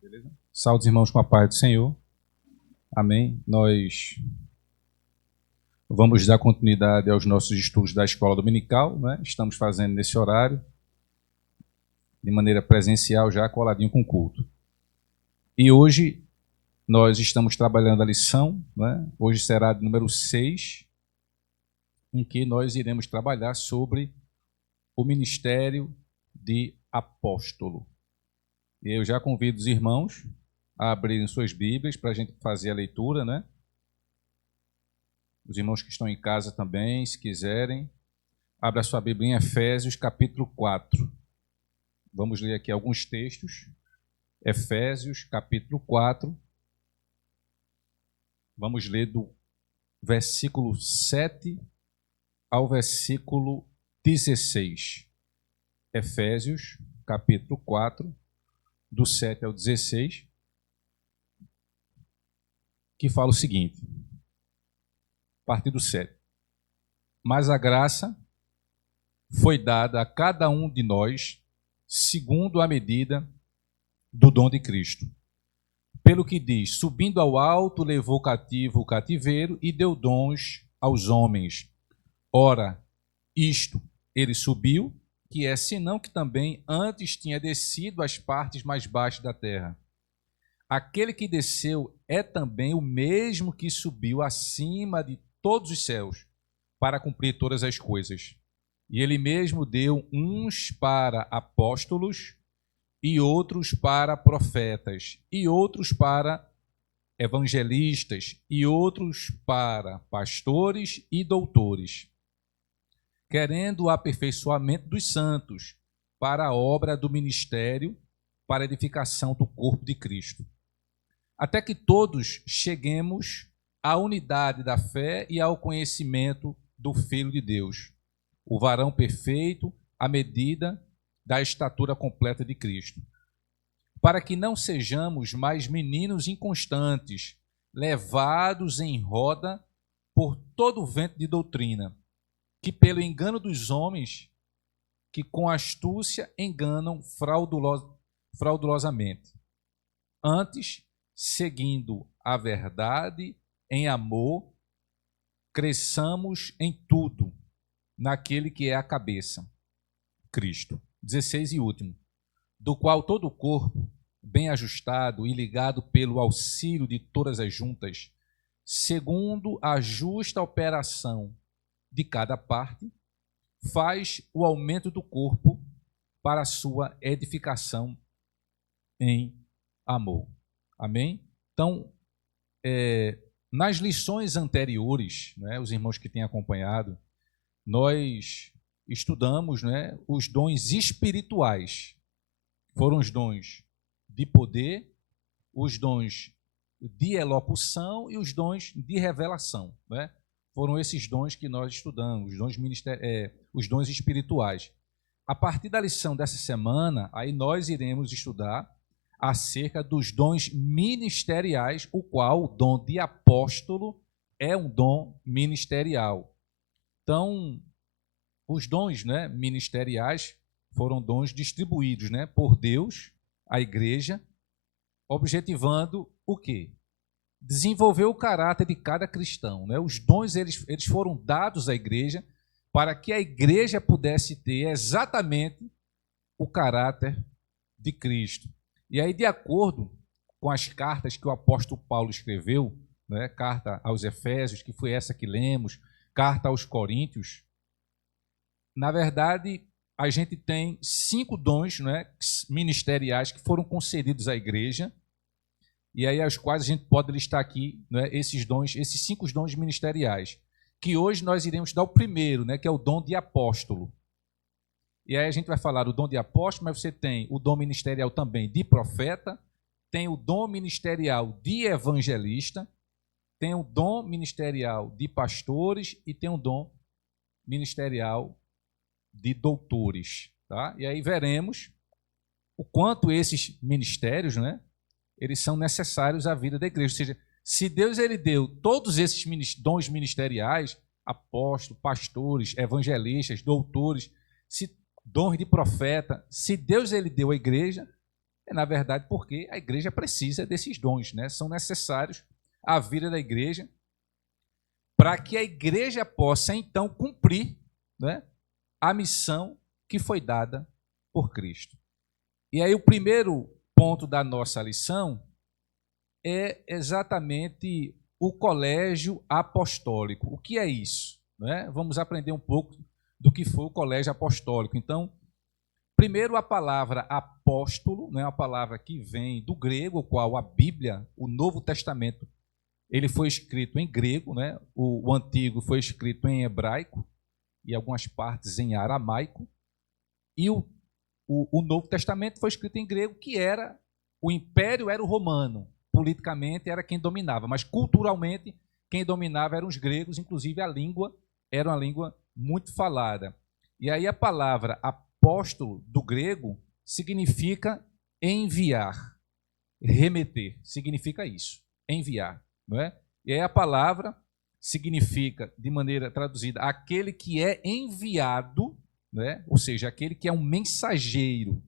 Beleza? Saúde, irmãos, com a paz do Senhor. Amém. Nós vamos dar continuidade aos nossos estudos da escola dominical, né? Estamos fazendo nesse horário, de maneira presencial, já coladinho com o culto. E hoje nós estamos trabalhando a lição, né? Hoje será de número 6, em que nós iremos trabalhar sobre o ministério de apóstolo. E eu já convido os irmãos a abrirem suas Bíblias para a gente fazer a leitura, né? Os irmãos que estão em casa também, se quiserem, abra sua Bíblia em Efésios, capítulo 4. Vamos ler aqui alguns textos. Efésios, capítulo 4. Vamos ler do versículo 7 ao versículo 16. Efésios, capítulo 4, do 7 ao 16, que fala o seguinte, a partir do 7. Mas a graça foi dada a cada um de nós segundo a medida do dom de Cristo. Pelo que diz, subindo ao alto, levou cativo o cativeiro e deu dons aos homens. Ora, isto ele subiu, que é senão que também antes tinha descido às partes mais baixas da terra. Aquele que desceu é também o mesmo que subiu acima de todos os céus, para cumprir todas as coisas. E ele mesmo deu uns para apóstolos, e outros para profetas, e outros para evangelistas, e outros para pastores e doutores, querendo o aperfeiçoamento dos santos, para a obra do ministério, para a edificação do corpo de Cristo. Até que todos cheguemos à unidade da fé e ao conhecimento do Filho de Deus, o varão perfeito, à medida da estatura completa de Cristo, para que não sejamos mais meninos inconstantes, levados em roda por todo o vento de doutrina, que pelo engano dos homens, que com astúcia enganam fraudulosamente. Antes, seguindo a verdade em amor, cresçamos em tudo naquele que é a cabeça, Cristo. 16 e último. Do qual todo o corpo, bem ajustado e ligado pelo auxílio de todas as juntas, segundo a justa operação de cada parte, faz o aumento do corpo para a sua edificação em amor. Amém? Então, nas lições anteriores, né, os irmãos que têm acompanhado, nós estudamos, né, os dons espirituais. Foram os dons de poder, os dons de elocução e os dons de revelação, né? Foram esses dons que nós estudamos, os dons espirituais. A partir da lição dessa semana, aí nós iremos estudar acerca dos dons ministeriais, o qual o dom de apóstolo é um dom ministerial. Então, os dons, né, ministeriais foram dons distribuídos, né, por Deus à igreja, objetivando o quê? Desenvolver o caráter de cada cristão, né? Os dons eles foram dados à igreja para que a igreja pudesse ter exatamente o caráter de Cristo. E aí, de acordo com as cartas que o apóstolo Paulo escreveu, né, carta aos Efésios, que foi essa que lemos, carta aos Coríntios, na verdade, a gente tem 5 dons, né, ministeriais que foram concedidos à igreja, e aí aos quais a gente pode listar aqui, né, esses dons, esses 5 dons ministeriais, que hoje nós iremos dar o primeiro, né, que é o dom de apóstolo. E aí a gente vai falar o dom de apóstolo, mas você tem o dom ministerial também de profeta, tem o dom ministerial de evangelista, tem o dom ministerial de pastores e tem o dom ministerial de doutores, tá? E aí veremos o quanto esses ministérios, né, eles são necessários à vida da igreja. Ou seja, se Deus ele deu todos esses dons ministeriais, apóstolos, pastores, evangelistas, doutores, dons de profeta, se Deus ele deu à igreja, É, na verdade, porque a igreja precisa desses dons, né? São necessários à vida da igreja para que a igreja possa, então, cumprir, né, a missão que foi dada por Cristo. E aí o primeiro ponto da nossa lição é exatamente o colégio apostólico. O que é isso? Né? Vamos aprender um pouco do que foi o colégio apostólico. Então, primeiro a palavra apóstolo, né, uma palavra que vem do grego, o qual a Bíblia, o Novo Testamento, ele foi escrito em grego, né? O Antigo foi escrito em hebraico e algumas partes em aramaico, e o Novo Testamento foi escrito em grego, que era, o império era o romano, politicamente era quem dominava, mas culturalmente quem dominava eram os gregos, inclusive a língua era uma língua muito falada. E aí a palavra apóstolo do grego significa enviar, remeter, significa isso, enviar, não é? E aí a palavra significa, de maneira traduzida, aquele que é enviado, né? Ou seja, aquele que é um mensageiro,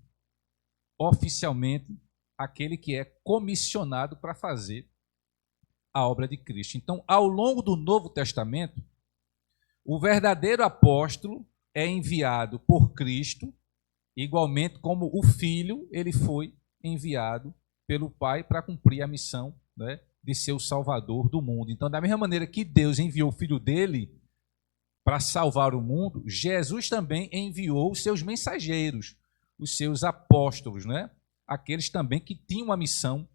oficialmente, aquele que é comissionado para fazer a obra de Cristo. Então, ao longo do Novo Testamento, o verdadeiro apóstolo é enviado por Cristo, igualmente como o Filho, ele foi enviado pelo Pai para cumprir a missão, né, de ser o Salvador do mundo. Então, da mesma maneira que Deus enviou o Filho dele para salvar o mundo, Jesus também enviou os seus mensageiros, os seus apóstolos, né? Aqueles também que tinham uma missão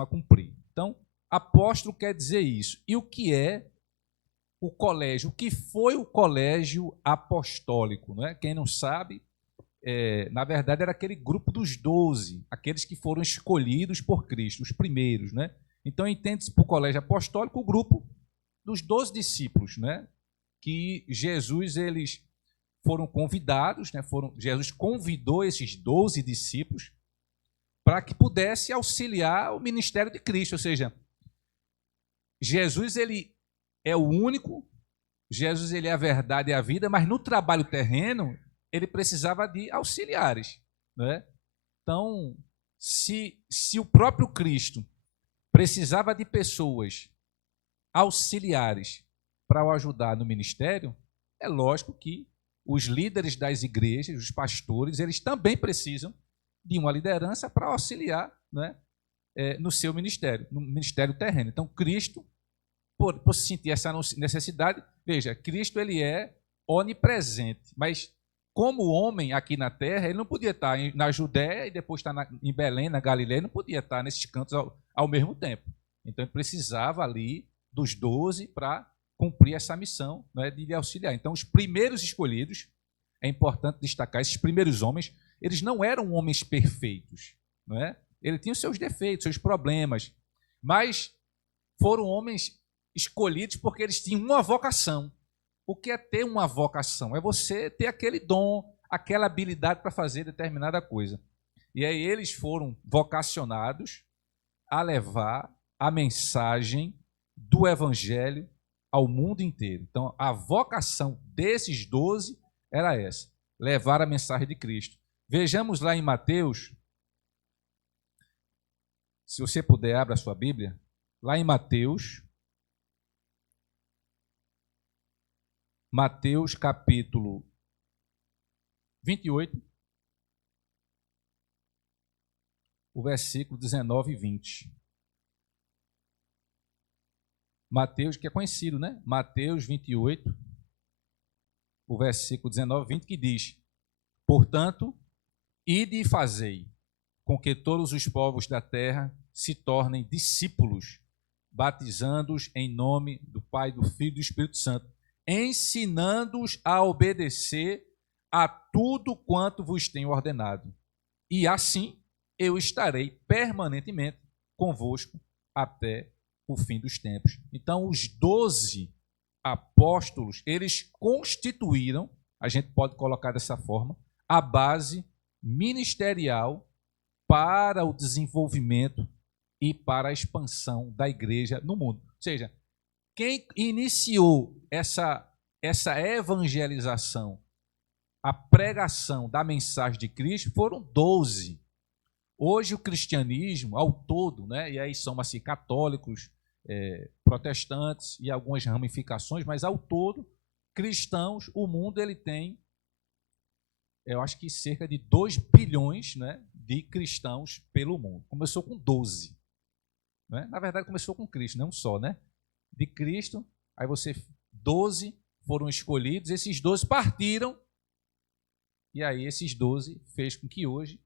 a cumprir. Então, apóstolo quer dizer isso. E o que é o colégio? O que foi o colégio apostólico? Né? Quem não sabe, na verdade, era aquele grupo dos 12, aqueles que foram escolhidos por Cristo, os primeiros. Né? Então, entende-se por colégio apostólico o grupo dos 12 discípulos, né? Que Jesus, eles foram convidados, né? Jesus convidou esses 12 discípulos para que pudesse auxiliar o ministério de Cristo, ou seja, Jesus, ele é o único, Jesus, ele é a verdade e a vida, mas no trabalho terreno, ele precisava de auxiliares, né? Então, se o próprio Cristo precisava de pessoas auxiliares para o ajudar no ministério, é lógico que os líderes das igrejas, os pastores, eles também precisam de uma liderança para auxiliar, né, no seu ministério, no ministério terreno. Então, Cristo, por sentir essa necessidade, veja, Cristo, ele é onipresente, mas como homem aqui na terra, ele não podia estar na Judéia e depois estar em Belém, na Galileia, não podia estar nesses cantos ao mesmo tempo. Então, ele precisava ali dos 12 para cumprir essa missão, né, de lhe auxiliar. Então, os primeiros escolhidos, é importante destacar, esses primeiros homens, eles não eram homens perfeitos, não é? Eles tinham seus defeitos, seus problemas, mas foram homens escolhidos porque eles tinham uma vocação. O que é ter uma vocação? É você ter aquele dom, aquela habilidade para fazer determinada coisa. E aí eles foram vocacionados a levar a mensagem do Evangelho ao mundo inteiro. Então, a vocação desses 12 era essa, levar a mensagem de Cristo. Vejamos lá em Mateus, se você puder, abra a sua Bíblia, lá em Mateus capítulo 28, o versículo 19 e 20. Mateus, que é conhecido, né? Mateus 28, o versículo 19 e 20, que diz: portanto, ide e fazei com que todos os povos da terra se tornem discípulos, batizando-os em nome do Pai, do Filho e do Espírito Santo, ensinando-os a obedecer a tudo quanto vos tenho ordenado. E assim eu estarei permanentemente convosco até o fim dos tempos. Então, os 12 apóstolos, eles constituíram, a gente pode colocar dessa forma, a base ministerial para o desenvolvimento e para a expansão da igreja no mundo. Ou seja, quem iniciou essa evangelização, a pregação da mensagem de Cristo, foram 12. Hoje o cristianismo, ao todo, né, e aí soma-se católicos, protestantes e algumas ramificações, mas ao todo, cristãos, o mundo ele tem, eu acho que cerca de 2 bilhões, né, de cristãos pelo mundo. Começou com 12. Né? Na verdade, começou com Cristo, não um só, né? De Cristo, aí 12 foram escolhidos, esses 12 partiram, e aí esses 12 fez com que hoje,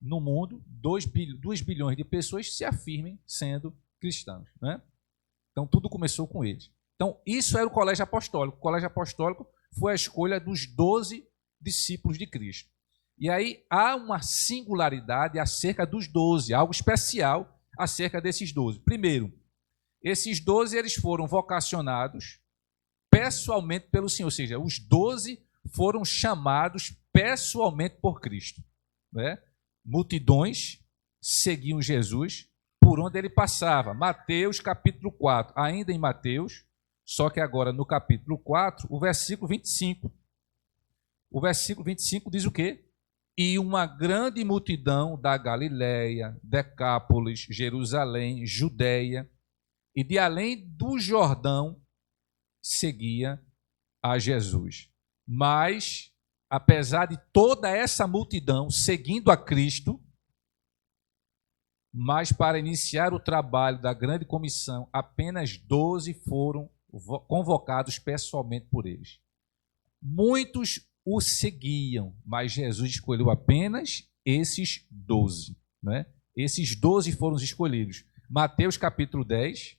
no mundo, 2 bilhões de pessoas se afirmem sendo cristãos. Né? Então, tudo começou com eles. Então, isso era o colégio apostólico. O colégio apostólico foi a escolha dos 12 discípulos de Cristo. E aí há uma singularidade acerca dos 12, algo especial acerca desses 12. Primeiro, esses 12 eles foram vocacionados pessoalmente pelo Senhor, ou seja, os 12 foram chamados pessoalmente por Cristo. Né? Multidões seguiam Jesus por onde ele passava. Mateus capítulo 4, ainda em Mateus, só que agora no capítulo 4, o versículo 25. O versículo 25 diz o quê? E uma grande multidão da Galiléia, Decápolis, Jerusalém, Judéia e de além do Jordão seguia a Jesus. Mas, apesar de toda essa multidão seguindo a Cristo, mas para iniciar o trabalho da grande comissão, apenas 12 foram convocados pessoalmente por eles. Muitos o seguiam, mas Jesus escolheu apenas esses 12. Né? Esses 12 foram os escolhidos. Mateus capítulo 10,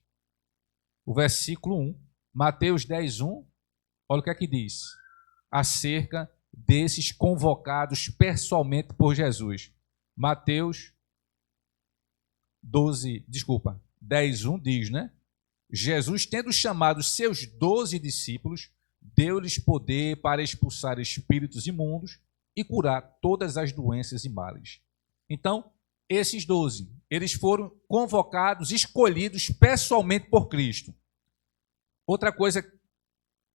o versículo 1. Mateus 10, 1, olha o que é que diz acerca desses convocados pessoalmente por Jesus. Mateus 10, 1 diz, né? Jesus, tendo chamado seus 12 discípulos, deu-lhes poder para expulsar espíritos imundos e curar todas as doenças e males. Então, esses 12, eles foram convocados, escolhidos pessoalmente por Cristo. Outra coisa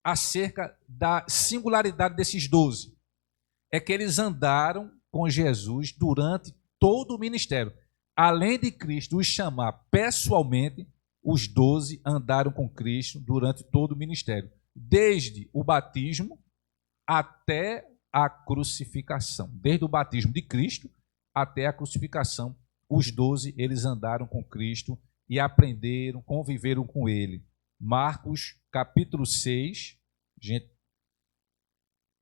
acerca da singularidade desses 12 é que eles andaram com Jesus durante todo o ministério. Além de Cristo os chamar pessoalmente, os 12 andaram com Cristo durante todo o ministério, desde o batismo até a crucificação. Desde o batismo de Cristo até a crucificação, os 12 eles andaram com Cristo e aprenderam, conviveram com ele. Marcos capítulo 6, a gente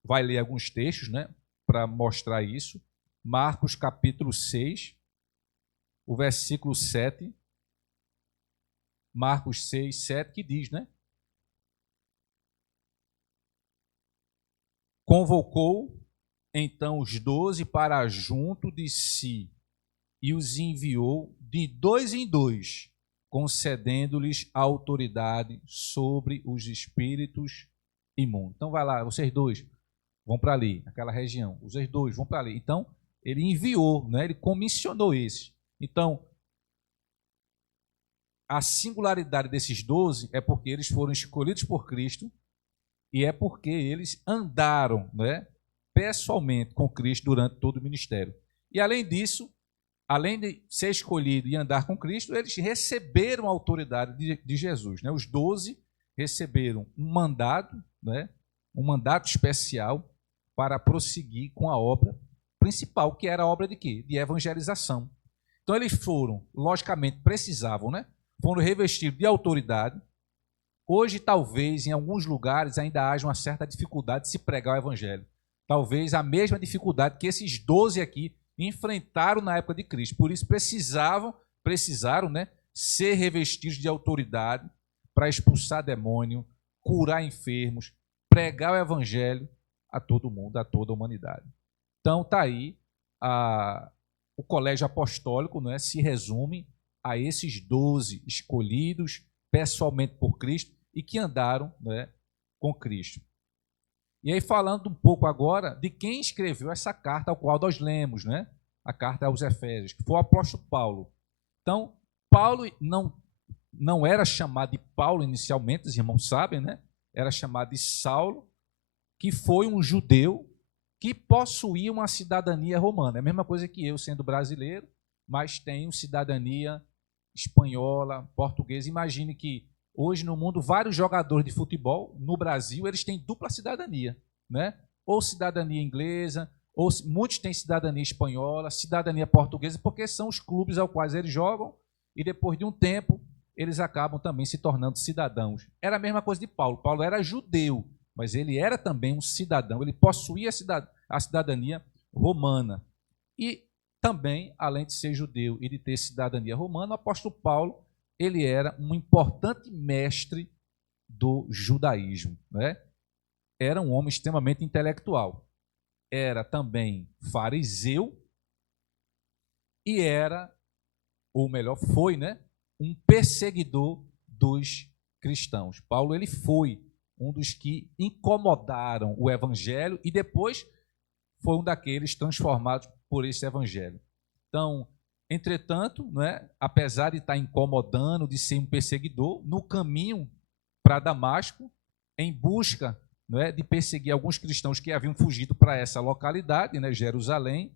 vai ler alguns textos, né, para mostrar isso. Marcos capítulo 6, o versículo 7. Marcos 6, 7, que diz, né? Convocou então os 12 para junto de si e os enviou de 2 em 2, concedendo-lhes autoridade sobre os espíritos imundos. Então vai lá, vocês 2 vão para ali, aquela região. Vocês 2 vão para ali. Então ele enviou, né? Ele comissionou esses. Então a singularidade desses 12 é porque eles foram escolhidos por Cristo e é porque eles andaram, né, pessoalmente com Cristo durante todo o ministério. E além disso, além de ser escolhido e andar com Cristo, eles receberam a autoridade de Jesus. Né? Os 12 receberam um mandato, né, um mandato especial para prosseguir com a obra principal, que era a obra de quê? De evangelização. Então eles foram, logicamente, precisavam, né? Foram revestidos de autoridade. Hoje, talvez, em alguns lugares, ainda haja uma certa dificuldade de se pregar o evangelho. Talvez a mesma dificuldade que esses 12 aqui enfrentaram na época de Cristo. Por isso, precisaram, né, ser revestidos de autoridade para expulsar demônio, curar enfermos, pregar o evangelho a todo mundo, a toda a humanidade. Então, está aí o colégio apostólico, né, se resume a esses 12 escolhidos pessoalmente por Cristo e que andaram, né, com Cristo. E aí falando um pouco agora de quem escreveu essa carta ao qual nós lemos, né, a carta aos Efésios, que foi o apóstolo Paulo. Então, Paulo não era chamado de Paulo inicialmente, os irmãos sabem, né? Era chamado de Saulo, que foi um judeu que possuíam uma cidadania romana. É a mesma coisa que eu, sendo brasileiro, mas tenho cidadania espanhola, portuguesa. Imagine que hoje no mundo vários jogadores de futebol no Brasil eles têm dupla cidadania, né? Ou cidadania inglesa, ou muitos têm cidadania espanhola, cidadania portuguesa, porque são os clubes aos quais eles jogam e depois de um tempo eles acabam também se tornando cidadãos. Era a mesma coisa de Paulo. Paulo era judeu, mas ele era também um cidadão, ele possuía a cidadania romana. E também, além de ser judeu e de ter cidadania romana, o apóstolo Paulo ele era um importante mestre do judaísmo, né? Era um homem extremamente intelectual. Era também fariseu e era, ou melhor, foi, né, um perseguidor dos cristãos. Paulo ele foi um dos que incomodaram o evangelho e depois foi um daqueles transformados por esse evangelho. Então, entretanto, né, apesar de estar incomodando, de ser um perseguidor, no caminho para Damasco, em busca, né, de perseguir alguns cristãos que haviam fugido para essa localidade, né, Jerusalém,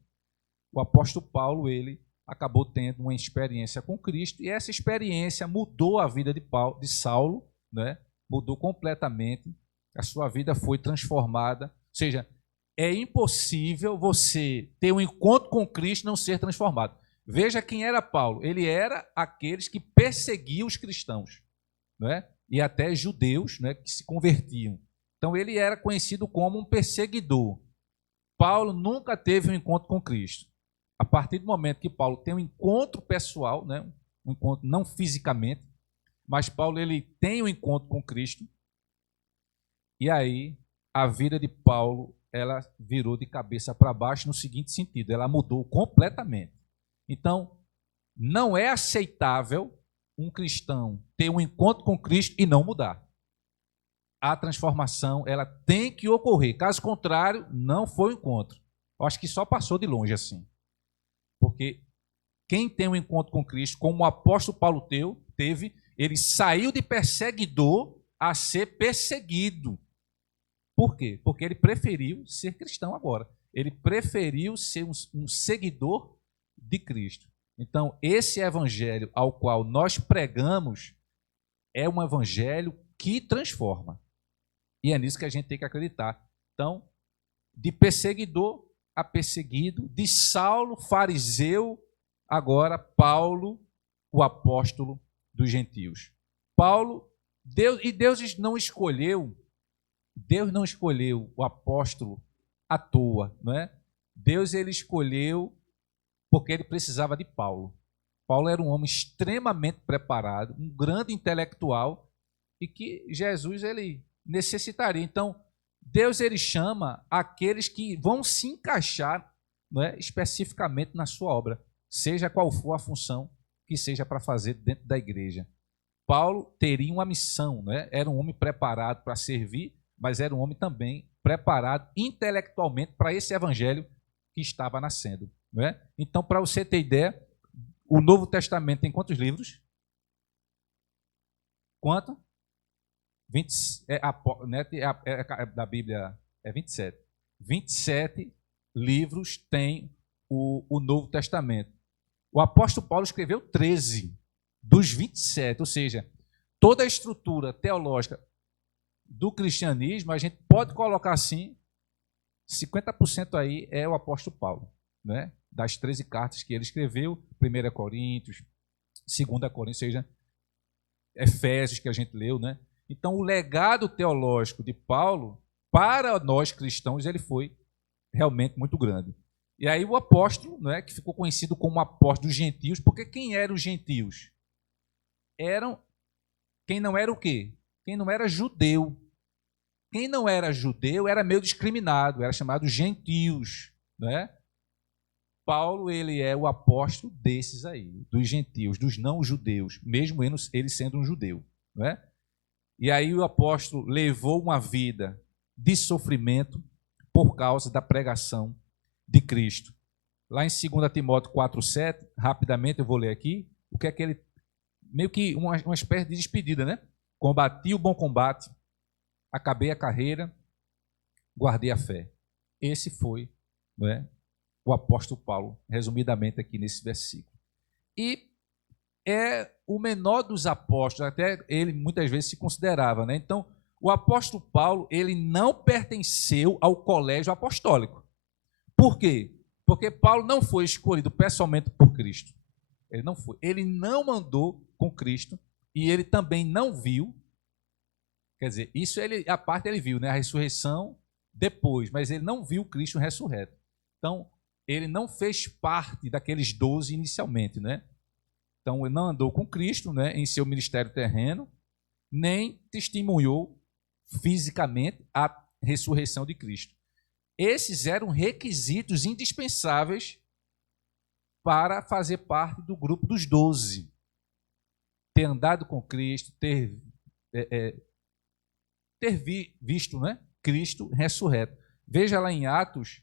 o apóstolo Paulo ele acabou tendo uma experiência com Cristo e essa experiência mudou a vida de Saulo, né, mudou completamente, a sua vida foi transformada, ou seja, é impossível você ter um encontro com Cristo e não ser transformado. Veja quem era Paulo. Ele era aqueles que perseguiam os cristãos, né? E até judeus, né, que se convertiam. Então ele era conhecido como um perseguidor. Paulo nunca teve um encontro com Cristo. A partir do momento que Paulo tem um encontro pessoal, né, um encontro não fisicamente, mas Paulo ele tem um encontro com Cristo, e aí a vida de Paulo ela virou de cabeça para baixo no seguinte sentido, ela mudou completamente. Então, não é aceitável um cristão ter um encontro com Cristo e não mudar. A transformação ela tem que ocorrer, caso contrário, não foi o encontro. Eu acho que só passou de longe assim. Porque quem tem um encontro com Cristo, como o apóstolo Paulo teve, ele saiu de perseguidor a ser perseguido. Por quê? Porque ele preferiu ser cristão agora. Ele preferiu ser um seguidor de Cristo. Então, esse evangelho ao qual nós pregamos é um evangelho que transforma. E é nisso que a gente tem que acreditar. Então, de perseguidor a perseguido, de Saulo, fariseu, agora Paulo, o apóstolo dos gentios. Deus não escolheu o apóstolo à toa, não é? Deus ele escolheu porque ele precisava de Paulo. Paulo era um homem extremamente preparado, um grande intelectual e que Jesus ele necessitaria. Então, Deus ele chama aqueles que vão se encaixar, não é, especificamente na sua obra, seja qual for a função que seja para fazer dentro da igreja. Paulo teria uma missão, não é? Era um homem preparado para servir, mas era um homem também preparado intelectualmente para esse evangelho que estava nascendo. Não é? Então, para você ter ideia, o Novo Testamento tem quantos livros? Quanto? 20, da Bíblia é 27. 27 livros tem o Novo Testamento. O apóstolo Paulo escreveu 13 dos 27, ou seja, toda a estrutura teológica do cristianismo, a gente pode colocar assim, 50% aí é o apóstolo Paulo, né? Das 13 cartas que ele escreveu, 1 Coríntios, 2 Coríntios, ou seja, Efésios que a gente leu, né? Então, o legado teológico de Paulo, para nós cristãos, ele foi realmente muito grande. E aí o apóstolo, né, que ficou conhecido como apóstolo dos gentios, porque quem eram os gentios? Quem não era o quê? Quem não era judeu. Quem não era judeu era meio discriminado, era chamado gentios, né? Paulo, ele é o apóstolo desses aí, dos gentios, dos não-judeus, mesmo ele sendo um judeu, não é? E aí o apóstolo levou uma vida de sofrimento por causa da pregação de Cristo. Lá em 2 Timóteo 4,7, rapidamente eu vou ler aqui, o que é que ele, meio que uma espécie de despedida, né? Combati o bom combate, acabei a carreira, guardei a fé. Esse foi, não é, o apóstolo Paulo, resumidamente aqui nesse versículo. E é o menor dos apóstolos, até ele muitas vezes se considerava, né? Então, o apóstolo Paulo, ele não pertenceu ao colégio apostólico. Por quê? Porque Paulo não foi escolhido pessoalmente por Cristo. Ele não foi. Ele não andou com Cristo e ele também não viu. Quer dizer, isso a parte ele viu, né? A ressurreição depois, mas ele não viu Cristo ressurreto. Então, ele não fez parte daqueles 12 inicialmente, né? Então, ele não andou com Cristo, né, em seu ministério terreno, nem testemunhou fisicamente a ressurreição de Cristo. Esses eram requisitos indispensáveis para fazer parte do grupo dos 12. Ter andado com Cristo, ter visto, né, Cristo ressurreto. Veja lá em Atos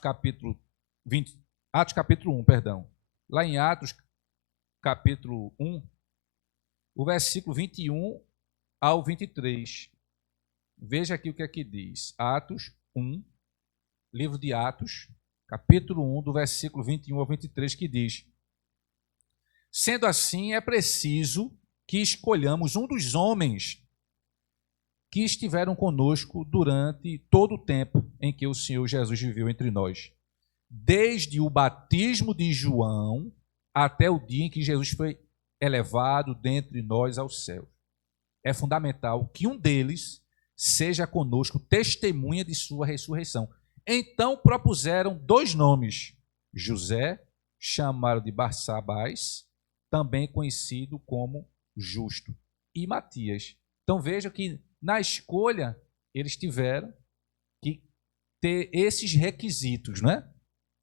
capítulo 20, Atos capítulo 1, perdão. Lá em Atos capítulo 1, o versículo 21 ao 23. Veja aqui o que aqui diz. Atos 1, livro de Atos, capítulo 1, do versículo 21 ao 23, que diz: sendo assim, é preciso que escolhamos um dos homens que estiveram conosco durante todo o tempo em que o Senhor Jesus viveu entre nós, desde o batismo de João até o dia em que Jesus foi elevado dentre nós ao céu. É fundamental que um deles seja conosco testemunha de sua ressurreição. Então propuseram 2 nomes: José, chamaram de Barsabás, também conhecido como Justo, e Matias. Então vejam que na escolha eles tiveram que ter esses requisitos, né?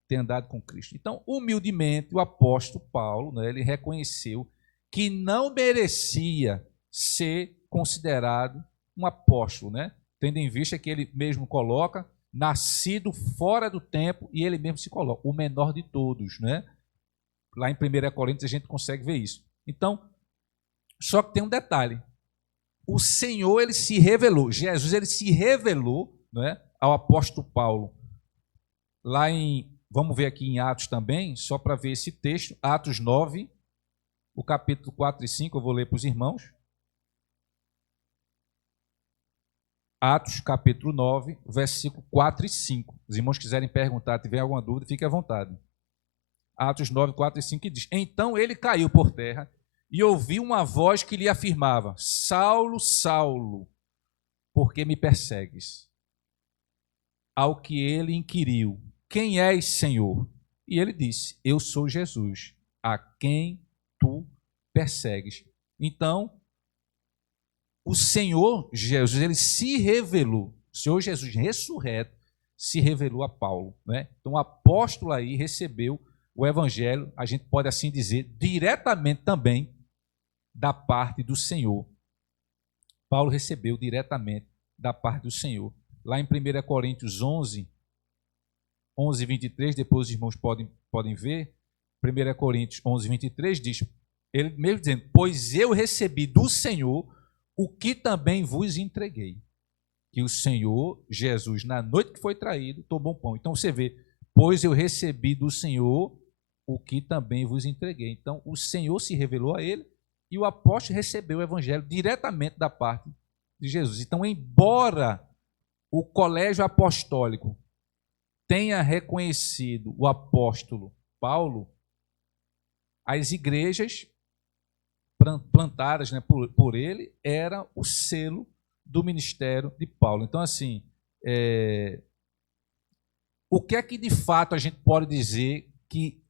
Ter andado com Cristo. Então, humildemente, o apóstolo Paulo, né, ele reconheceu que não merecia ser considerado um apóstolo, né? Tendo em vista que ele mesmo coloca, nascido fora do tempo, e ele mesmo se coloca, o menor de todos, né? Lá em 1 Coríntios a gente consegue ver isso. Então, só que tem um detalhe. O Senhor, ele se revelou, Jesus, ele se revelou, né, ao apóstolo Paulo. Lá em, vamos ver aqui em Atos também, só para ver esse texto, Atos 9, o capítulo 4 e 5, eu vou ler para os irmãos. Atos, capítulo 9, versículo 4 e 5. Os irmãos quiserem perguntar, tiver alguma dúvida, fique à vontade. Atos 9, 4 e 5, que diz: então ele caiu por terra e ouviu uma voz que lhe afirmava: Saulo, Saulo, por que me persegues? Ao que ele inquiriu: quem és, Senhor? E ele disse: eu sou Jesus, a quem tu persegues. Então, o Senhor Jesus, ele se revelou, o Senhor Jesus ressurreto, se revelou a Paulo, né? Então, o apóstolo aí recebeu o evangelho, a gente pode assim dizer, diretamente também da parte do Senhor. Paulo recebeu diretamente da parte do Senhor. Lá em 1 Coríntios 11, 23, depois os irmãos podem ver, 1 Coríntios 11, 23 diz, ele mesmo dizendo: pois eu recebi do Senhor o que também vos entreguei. Que o Senhor Jesus, na noite que foi traído, tomou um pão. Então você vê, pois eu recebi do Senhor o que também vos entreguei. Então o Senhor se revelou a ele e o apóstolo recebeu o evangelho diretamente da parte de Jesus. Então, embora o colégio apostólico tenha reconhecido o apóstolo Paulo, as igrejas plantadas, né, por ele, era o selo do ministério de Paulo. Então, assim, o que é que de fato a gente pode dizer que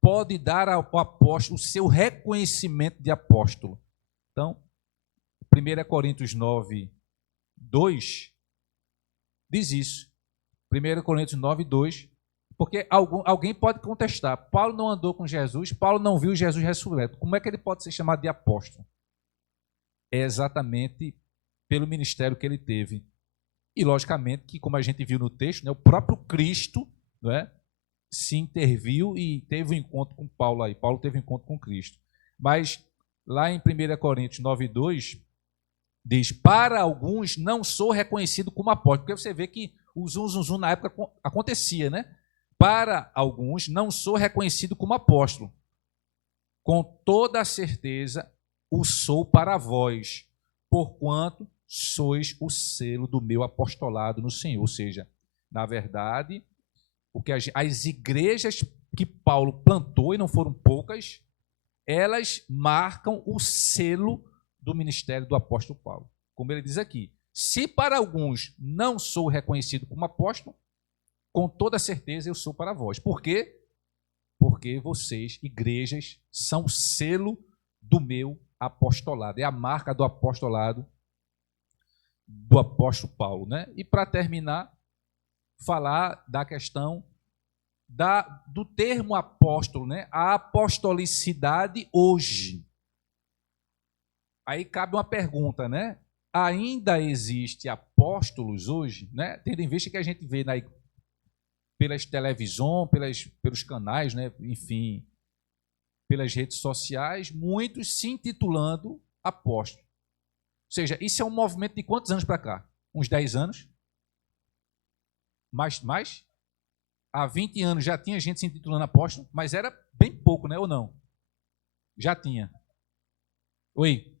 pode dar ao apóstolo o seu reconhecimento de apóstolo? Então, 1 Coríntios 9, 2 diz isso. 1 Coríntios 9, 2, porque alguém pode contestar: Paulo não andou com Jesus, Paulo não viu Jesus ressurreto. Como é que ele pode ser chamado de apóstolo? É exatamente pelo ministério que ele teve. E, logicamente, que como a gente viu no texto, né, o próprio Cristo, né, se interviu e teve um encontro com Paulo aí. Paulo teve um encontro com Cristo. Mas, lá em 1 Coríntios 9, 2, Diz, para alguns não sou reconhecido como apóstolo, porque você vê que o zum na época acontecia, né? Para alguns não sou reconhecido como apóstolo. Com toda a certeza o sou para vós, porquanto sois o selo do meu apostolado no Senhor. Ou seja, na verdade, o que as igrejas que Paulo plantou, e não foram poucas, elas marcam o selo do ministério do apóstolo Paulo. Como ele diz aqui, se para alguns não sou reconhecido como apóstolo, com toda certeza eu sou para vós. Por quê? Porque vocês, igrejas, são o selo do meu apostolado. É a marca do apostolado do apóstolo Paulo, né? E para terminar, falar da questão do termo apóstolo, né? A apostolicidade hoje. Aí cabe uma pergunta, né? Ainda existe apóstolos hoje, né? Tendo em vista que a gente vê pelas televisões, pelos canais, né? Enfim, pelas redes sociais, muitos se intitulando apóstolos. Ou seja, isso é um movimento de quantos anos para cá? Uns 10 anos? Mais? Há 20 anos já tinha gente se intitulando apóstolo, mas era bem pouco, né? Ou não? Já tinha. Oi?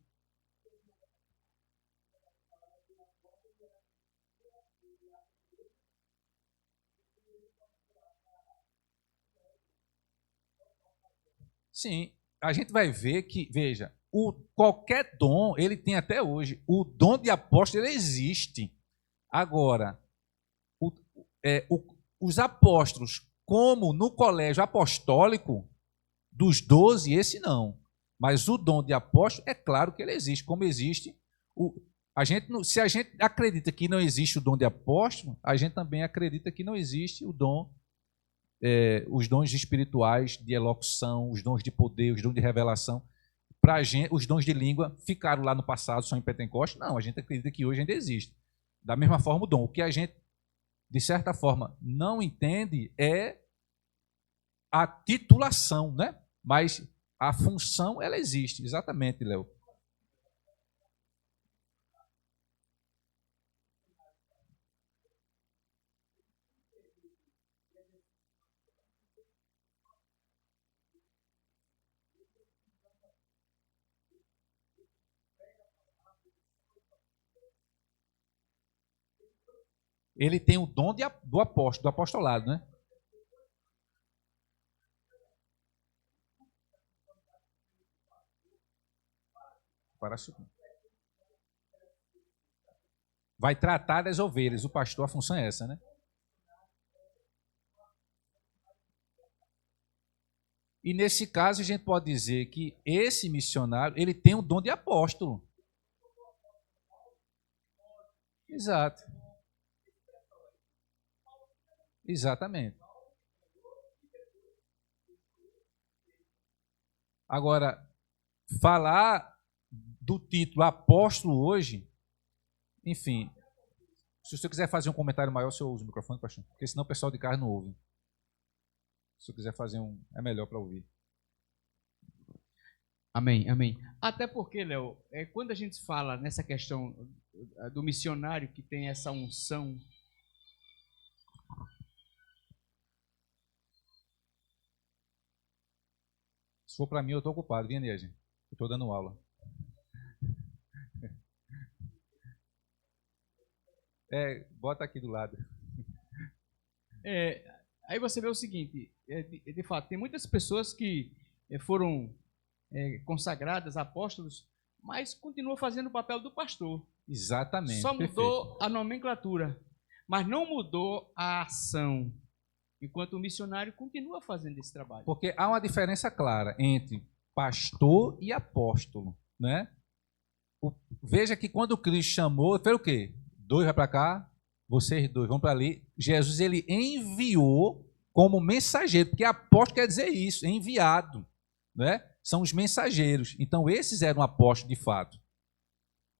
Sim, a gente vai ver que, veja, qualquer dom, ele tem até hoje. O dom de apóstolo, ele existe. Agora, os apóstolos, como no colégio apostólico, dos 12, esse não. Mas o dom de apóstolo, é claro que ele existe, como existe. Se a gente acredita que não existe o dom de apóstolo, a gente também acredita que não existe o dom, os dons espirituais de elocução, os dons de poder, os dons de revelação. Para a gente, os dons de língua ficaram lá no passado, só em Pentecostes? Não, a gente acredita que hoje ainda existe. Da mesma forma, o dom. O que a gente, de certa forma, não entende é a titulação, né? Mas a função, ela existe, exatamente, Léo. Ele tem o dom do apóstolo, do apostolado, né? Vai tratar das ovelhas. O pastor, a função é essa, né? E nesse caso, a gente pode dizer que esse missionário, ele tem o dom de apóstolo. Exato. Exatamente. Agora, falar do título apóstolo hoje, enfim, se você quiser fazer um comentário maior, você usa o microfone, pastor, porque senão o pessoal de casa não ouve. Se você quiser fazer é melhor para ouvir. Amém, amém. Até porque, Léo, quando a gente fala nessa questão do missionário que tem essa unção. Se for para mim, eu estou ocupado, vinha, Niege. Eu estou dando aula. Bota aqui do lado. Aí você vê o seguinte, de fato, tem muitas pessoas que foram consagradas, apóstolos, mas continuam fazendo o papel do pastor. Exatamente. Só mudou a nomenclatura, mas não mudou a ação. Enquanto o missionário continua fazendo esse trabalho. Porque há uma diferença clara entre pastor e apóstolo, né? Veja que quando Cristo chamou, foi o quê? 2 vai para cá, vocês 2 vão para ali. Jesus, ele enviou como mensageiro, porque apóstolo quer dizer isso, enviado, né? São os mensageiros. Então, esses eram apóstolos de fato.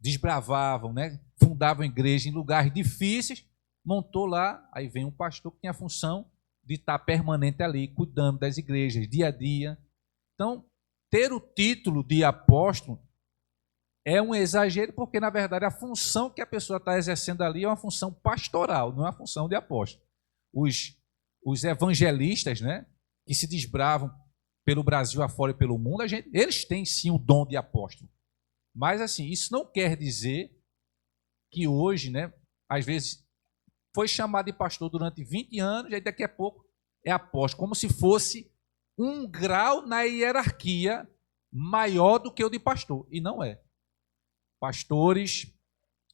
Desbravavam, né? Fundavam igreja em lugares difíceis, montou lá, aí vem um pastor que tem a função de estar permanente ali, cuidando das igrejas, dia a dia. Então, ter o título de apóstolo é um exagero, porque, na verdade, a função que a pessoa está exercendo ali é uma função pastoral, não é uma função de apóstolo. Os evangelistas, né, que se desbravam pelo Brasil afora e pelo mundo, eles têm sim o dom de apóstolo. Mas, assim, isso não quer dizer que hoje, né, às vezes, foi chamado de pastor durante 20 anos, e aí daqui a pouco é apóstolo, como se fosse um grau na hierarquia maior do que o de pastor. E não é. Pastores,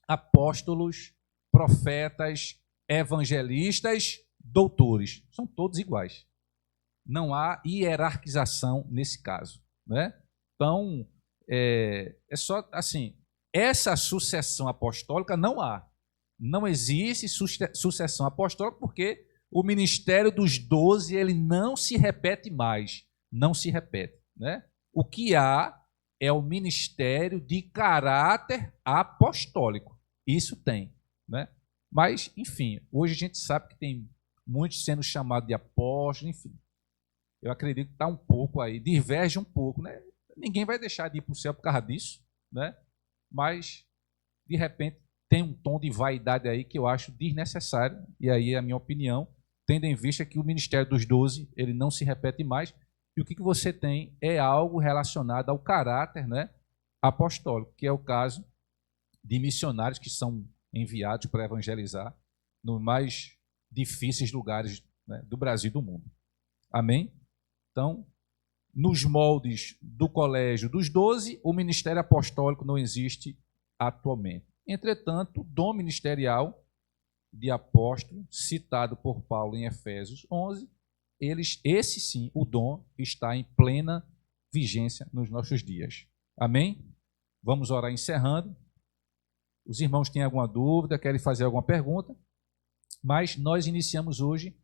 apóstolos, profetas, evangelistas, doutores, são todos iguais. Não há hierarquização nesse caso, né? Então, é só assim, essa sucessão apostólica não há. Não existe sucessão apostólica porque o ministério dos 12 ele não se repete mais, não se repete, né? O que há é o ministério de caráter apostólico. Isso tem, né? Mas, enfim, hoje a gente sabe que tem muitos sendo chamados de apóstolos, enfim. Eu acredito que está um pouco aí, diverge um pouco, né? Ninguém vai deixar de ir para o céu por causa disso, né? Mas, de repente, tem um tom de vaidade aí que eu acho desnecessário, e aí é a minha opinião, tendo em vista que o ministério dos 12, ele não se repete mais, e o que você tem é algo relacionado ao caráter, né, apostólico, que é o caso de missionários que são enviados para evangelizar nos mais difíceis lugares, né, do Brasil e do mundo. Amém? Então, nos moldes do colégio dos 12, o ministério apostólico não existe atualmente. Entretanto, o dom ministerial de apóstolo, citado por Paulo em Efésios 11, esse sim, o dom está em plena vigência nos nossos dias. Amém? Vamos orar encerrando. Os irmãos têm alguma dúvida, querem fazer alguma pergunta? Mas nós iniciamos hoje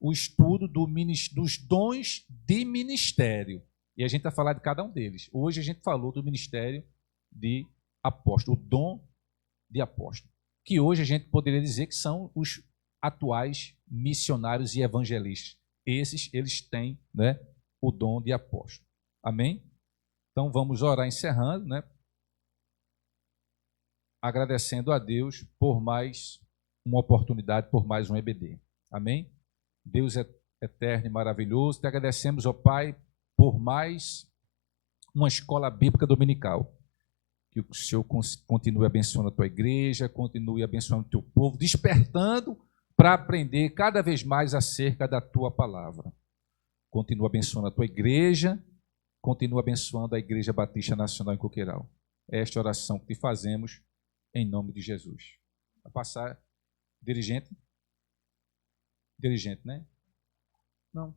o estudo dos dons de ministério. E a gente vai falar de cada um deles. Hoje a gente falou do ministério de apóstolo, o dom de apóstolo, que hoje a gente poderia dizer que são os atuais missionários e evangelistas. Esses, eles têm, né, o dom de apóstolo. Amém? Então vamos orar encerrando, né? Agradecendo a Deus por mais uma oportunidade, por mais um EBD. Amém? Deus é eterno e maravilhoso. Te agradecemos, ó Pai, por mais uma escola bíblica dominical. Que o Senhor continue abençoando a tua igreja, continue abençoando o teu povo, despertando para aprender cada vez mais acerca da tua palavra. Continua abençoando a tua igreja, continua abençoando a Igreja Batista Nacional em Coqueiral. Esta oração que te fazemos em nome de Jesus. Vai passar, dirigente? Dirigente, né? Não.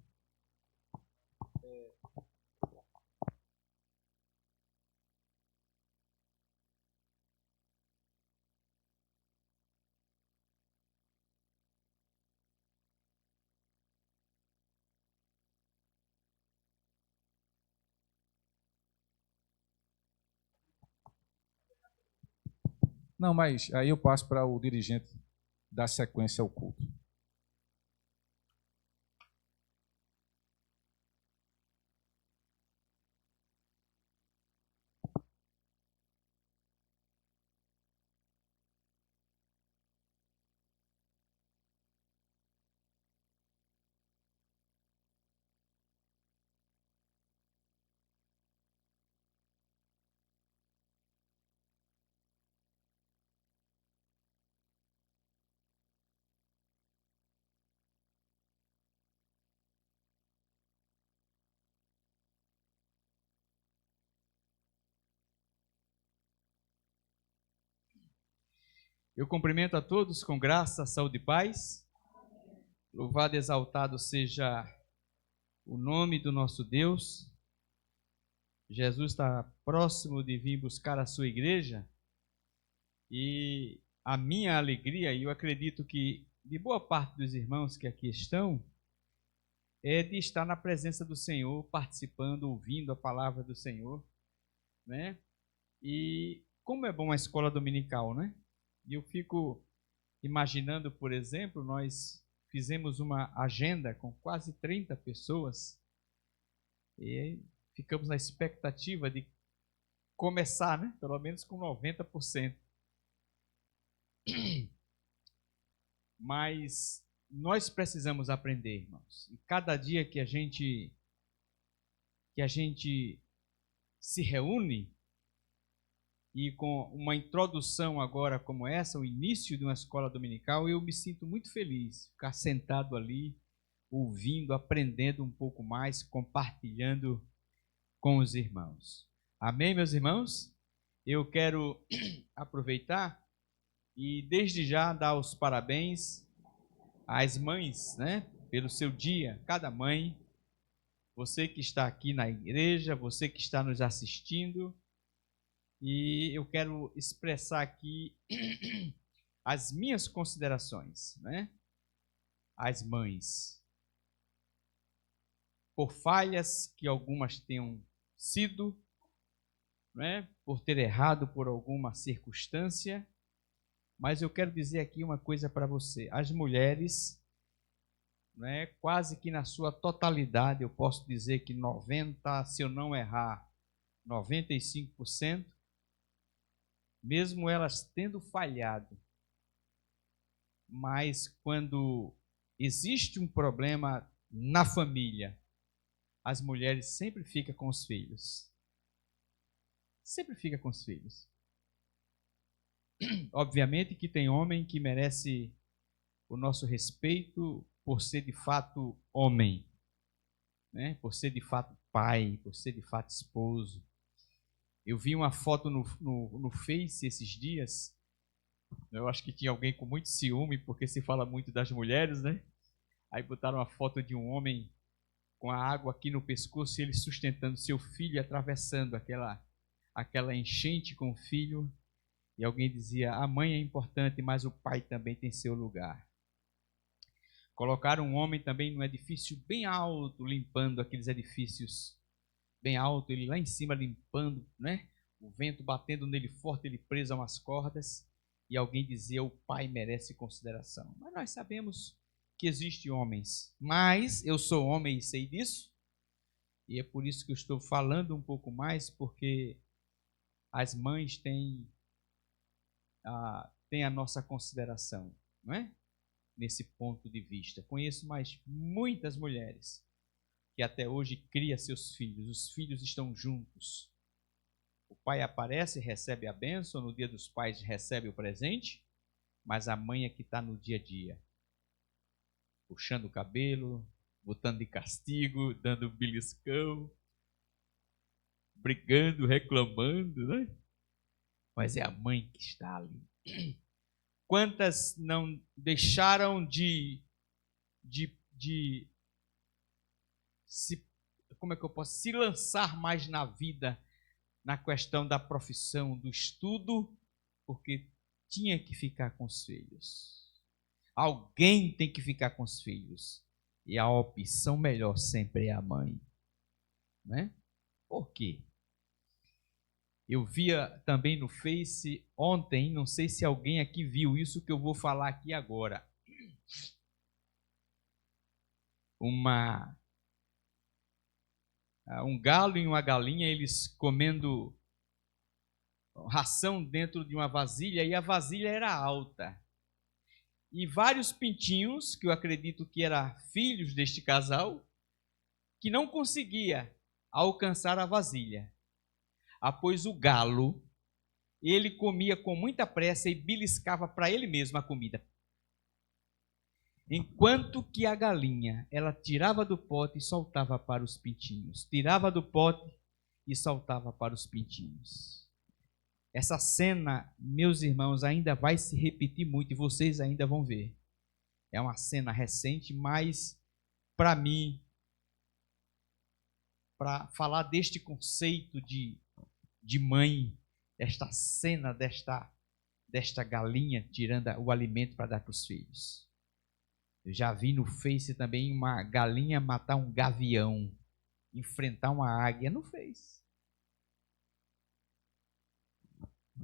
Não, mas aí eu passo para o dirigente dar sequência ao culto. Eu cumprimento a todos com graça, saúde e paz. Louvado e exaltado seja o nome do nosso Deus. Jesus está próximo de vir buscar a sua igreja. E a minha alegria, e eu acredito que de boa parte dos irmãos que aqui estão, é de estar na presença do Senhor, participando, ouvindo a palavra do Senhor, né? E como é bom a escola dominical, né? E eu fico imaginando, por exemplo, nós fizemos uma agenda com quase 30 pessoas e ficamos na expectativa de começar, né? Pelo menos com 90%. Mas nós precisamos aprender, irmãos. E cada dia que a gente se reúne, e com uma introdução agora como essa, o início de uma escola dominical, eu me sinto muito feliz ficar sentado ali, ouvindo, aprendendo um pouco mais, compartilhando com os irmãos. Amém, meus irmãos? Eu quero aproveitar e desde já dar os parabéns às mães, né, pelo seu dia, cada mãe, você que está aqui na igreja, você que está nos assistindo, e eu quero expressar aqui as minhas considerações, né, às mães, por falhas que algumas tenham sido, né, por ter errado por alguma circunstância. Mas eu quero dizer aqui uma coisa para você. As mulheres, né, quase que na sua totalidade, eu posso dizer que 90%, se eu não errar, 95%, mesmo elas tendo falhado, mas quando existe um problema na família, as mulheres sempre ficam com os filhos. Sempre fica com os filhos. Obviamente que tem homem que merece o nosso respeito por ser de fato homem, né? Por ser de fato pai, por ser de fato esposo. Eu vi uma foto no Face esses dias, eu acho que tinha alguém com muito ciúme, porque se fala muito das mulheres, né? Aí botaram uma foto de um homem com a água aqui no pescoço e ele sustentando seu filho e atravessando aquela enchente com o filho. E alguém dizia, a mãe é importante, mas o pai também tem seu lugar. Colocaram um homem também num edifício bem alto, limpando aqueles edifícios bem alto, ele lá em cima limpando, né? O vento batendo nele forte, ele preso a umas cordas. E alguém dizia, o pai merece consideração. Mas nós sabemos que existem homens. Mas eu sou homem e sei disso. E é por isso que eu estou falando um pouco mais, porque as mães têm a nossa consideração, não é? Nesse ponto de vista. Conheço mais muitas mulheres que até hoje criam seus filhos. Os filhos estão juntos. O pai aparece, recebe a bênção, no dia dos pais recebe o presente, mas a mãe é que está no dia a dia, puxando o cabelo, botando de castigo, dando beliscão, brigando, reclamando, né? Mas é a mãe que está ali. Quantas não deixaram de se lançar mais na vida, na questão da profissão, do estudo, porque tinha que ficar com os filhos. Alguém tem que ficar com os filhos. E a opção melhor sempre é a mãe, né? Por quê? Eu via também no Face ontem, não sei se alguém aqui viu isso que eu vou falar aqui agora. Um galo e uma galinha, eles comendo ração dentro de uma vasilha, e a vasilha era alta. E vários pintinhos, que eu acredito que eram filhos deste casal, que não conseguia alcançar a vasilha. Após o galo, ele comia com muita pressa e beliscava para ele mesmo a comida. Enquanto que a galinha, ela tirava do pote e soltava para os pintinhos. Tirava do pote e soltava para os pintinhos. Essa cena, meus irmãos, ainda vai se repetir muito e vocês ainda vão ver. É uma cena recente, mas para mim, para falar deste conceito de mãe, esta cena desta galinha tirando o alimento para dar para os filhos. Eu já vi no Face também uma galinha matar um gavião, enfrentar uma águia, não fez.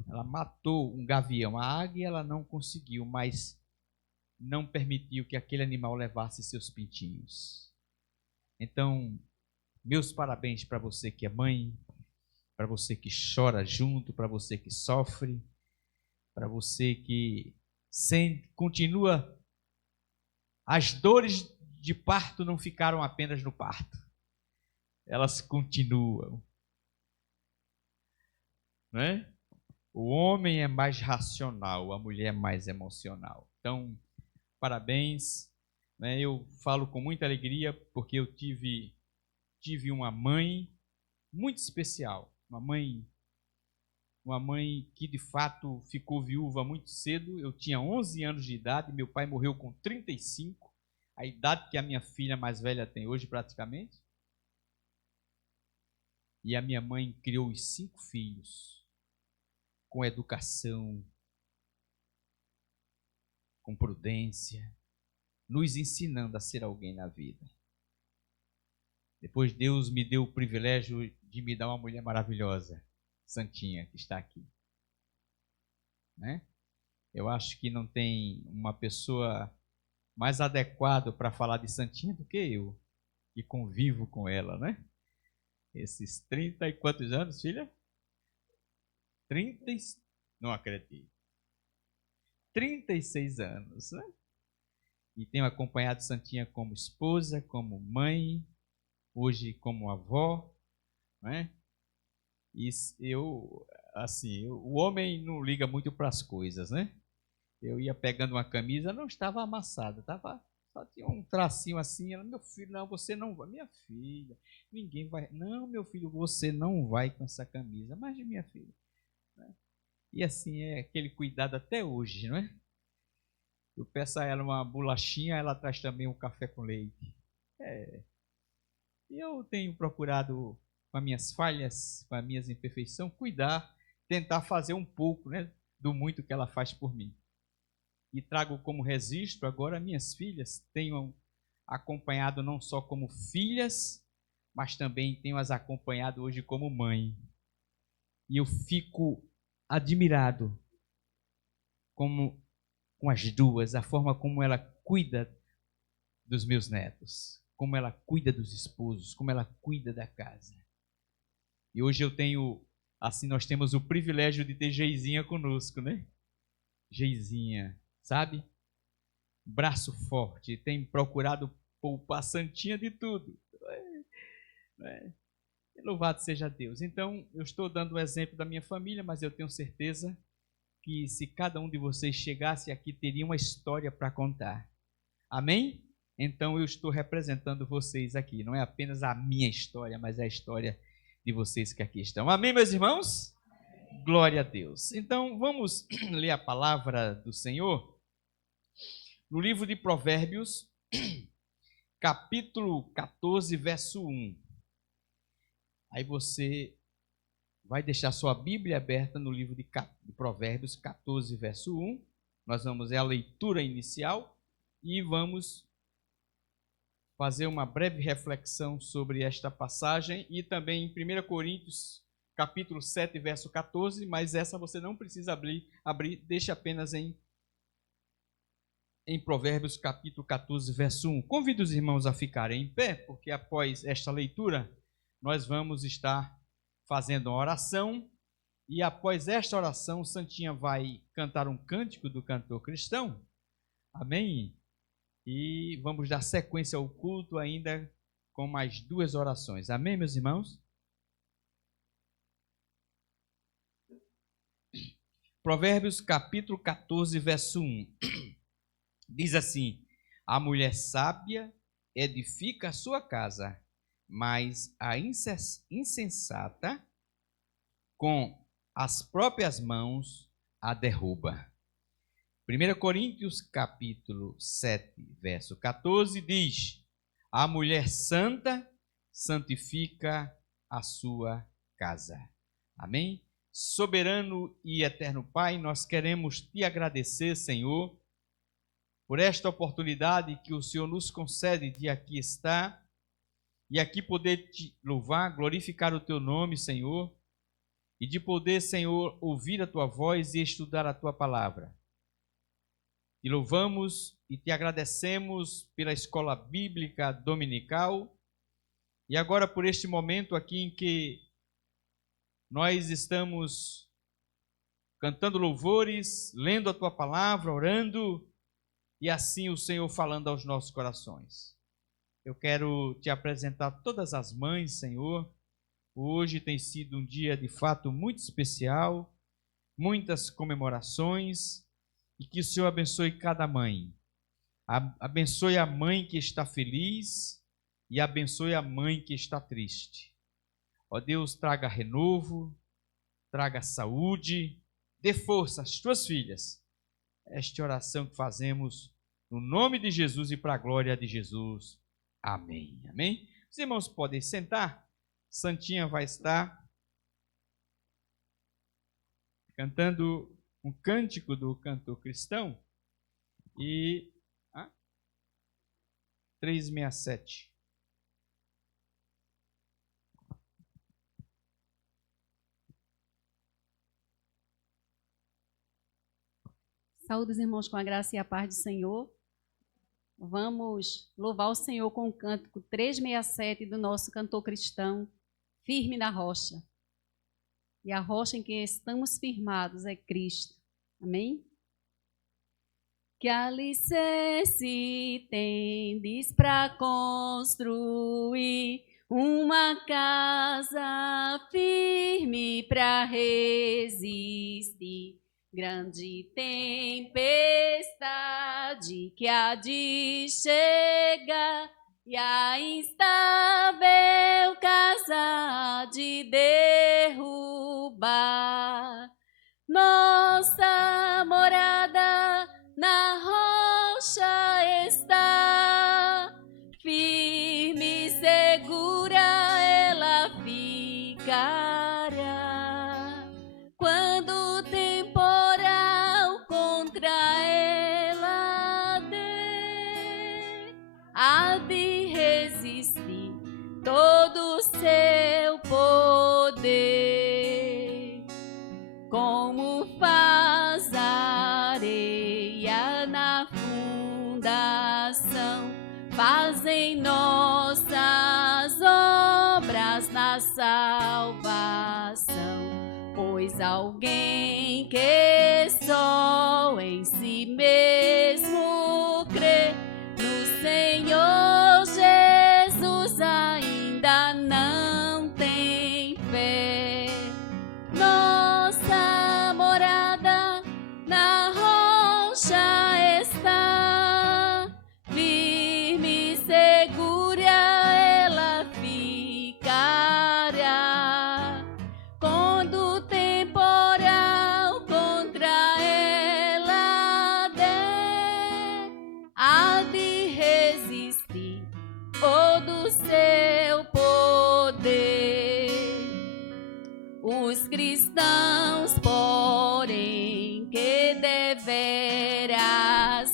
Ela matou um gavião, a águia ela não conseguiu, mas não permitiu que aquele animal levasse seus pintinhos. Então, meus parabéns para você que é mãe, para você que chora junto, para você que sofre, para você que continua. As dores de parto não ficaram apenas no parto, elas continuam, né? O homem é mais racional, a mulher é mais emocional. Então, parabéns, né? Eu falo com muita alegria porque eu tive uma mãe muito especial, uma mãe que de fato ficou viúva muito cedo. Eu tinha 11 anos de idade, meu pai morreu com 35, a idade que a minha filha mais velha tem hoje praticamente. E a minha mãe criou os 5 filhos com educação, com prudência, nos ensinando a ser alguém na vida. Depois Deus me deu o privilégio de me dar uma mulher maravilhosa, Santinha, que está aqui, né? Eu acho que não tem uma pessoa mais adequada para falar de Santinha do que eu, que convivo com ela, né? Esses 30 e quantos anos, filha? 30, não acredito. 36 anos, né? E tenho acompanhado Santinha como esposa, como mãe, hoje como avó, né? E o homem não liga muito para as coisas, né? Eu ia pegando uma camisa, não estava amassada, só tinha um tracinho assim. Ela, meu filho, não, você não vai. Minha filha, ninguém vai. Não, meu filho, você não vai com essa camisa. Mas, minha filha. Né? E assim, é aquele cuidado até hoje, não é? Eu peço a ela uma bolachinha, ela traz também um café com leite. E eu tenho procurado, com as minhas falhas, com as minhas imperfeições, cuidar, tentar fazer um pouco, né, do muito que ela faz por mim. E trago como registro agora minhas filhas, tenho acompanhado não só como filhas, mas também tenho as acompanhado hoje como mãe. E eu fico admirado com as duas, a forma como ela cuida dos meus netos, como ela cuida dos esposos, como ela cuida da casa. E hoje nós temos o privilégio de ter Geizinha conosco, né? Geizinha, sabe? Braço forte, tem procurado poupar Santinha de tudo. Louvado seja Deus. Então, eu estou dando o exemplo da minha família, mas eu tenho certeza que se cada um de vocês chegasse aqui, teria uma história para contar. Amém? Então, eu estou representando vocês aqui. Não é apenas a minha história, mas a história de vocês que aqui estão. Amém, meus irmãos? Amém. Glória a Deus. Então, vamos ler a palavra do Senhor no livro de Provérbios, capítulo 14, verso 1. Aí você vai deixar sua Bíblia aberta no livro de Provérbios 14, verso 1. Nós vamos a leitura inicial e vamos fazer uma breve reflexão sobre esta passagem e também em 1 Coríntios, capítulo 7, verso 14, mas essa você não precisa abrir, deixa apenas em Provérbios, capítulo 14, verso 1. Convido os irmãos a ficarem em pé, porque após esta leitura, nós vamos estar fazendo uma oração, e após esta oração, Santinha vai cantar um cântico do cantor cristão, amém? E vamos dar sequência ao culto ainda com mais 2 orações, amém, meus irmãos? Provérbios, capítulo 14, verso 1, diz assim: a mulher sábia edifica a sua casa, mas a insensata com as próprias mãos a derruba. 1 Coríntios capítulo 7, verso 14 diz: a mulher santa santifica a sua casa. Amém? Soberano e eterno Pai, nós queremos te agradecer, Senhor, por esta oportunidade que o Senhor nos concede de aqui estar e aqui poder te louvar, glorificar o teu nome, Senhor, e de poder, Senhor, ouvir a tua voz e estudar a tua palavra. Te louvamos e te agradecemos pela escola bíblica dominical e agora por este momento aqui em que Nós estamos cantando louvores, lendo a tua palavra, orando, e assim o Senhor falando aos nossos corações. Eu quero te apresentar todas as mães, Senhor. Hoje tem sido um dia de fato muito especial, muitas comemorações, e que o Senhor abençoe cada mãe. Abençoe a mãe que está feliz e abençoe a mãe que está triste. Ó Deus, traga renovo, traga saúde, dê força às tuas filhas. Esta oração que fazemos no nome de Jesus e para a glória de Jesus. Amém. Amém? Os irmãos podem sentar. Santinha vai estar cantando um cântico do cantor cristão e 367. Saúde os irmãos com a graça e a paz do Senhor. Vamos louvar o Senhor com o cântico 367 do nosso cantor cristão, Firme na Rocha. E a rocha em que estamos firmados é Cristo. Amém? Que alicerce tendes para construir uma casa firme para resistir grande tempestade que há de chegar e a instável casa de derrubar. Nossa morada na rocha está, firme e segura ela ficará. Quando o temporal contra ela der, há de resistir todo o seu poder. Como faz a areia na fundação, fazem nossas obras na salvação. Pois alguém que só em si mesmo crê no Senhor Jesus ainda não tem fé. Nossa morada na rocha está, firme e segura ela ficará. Quando o temporal contra ela der, há de resistir todo o seu poder. Os cristãos, porém, que deveras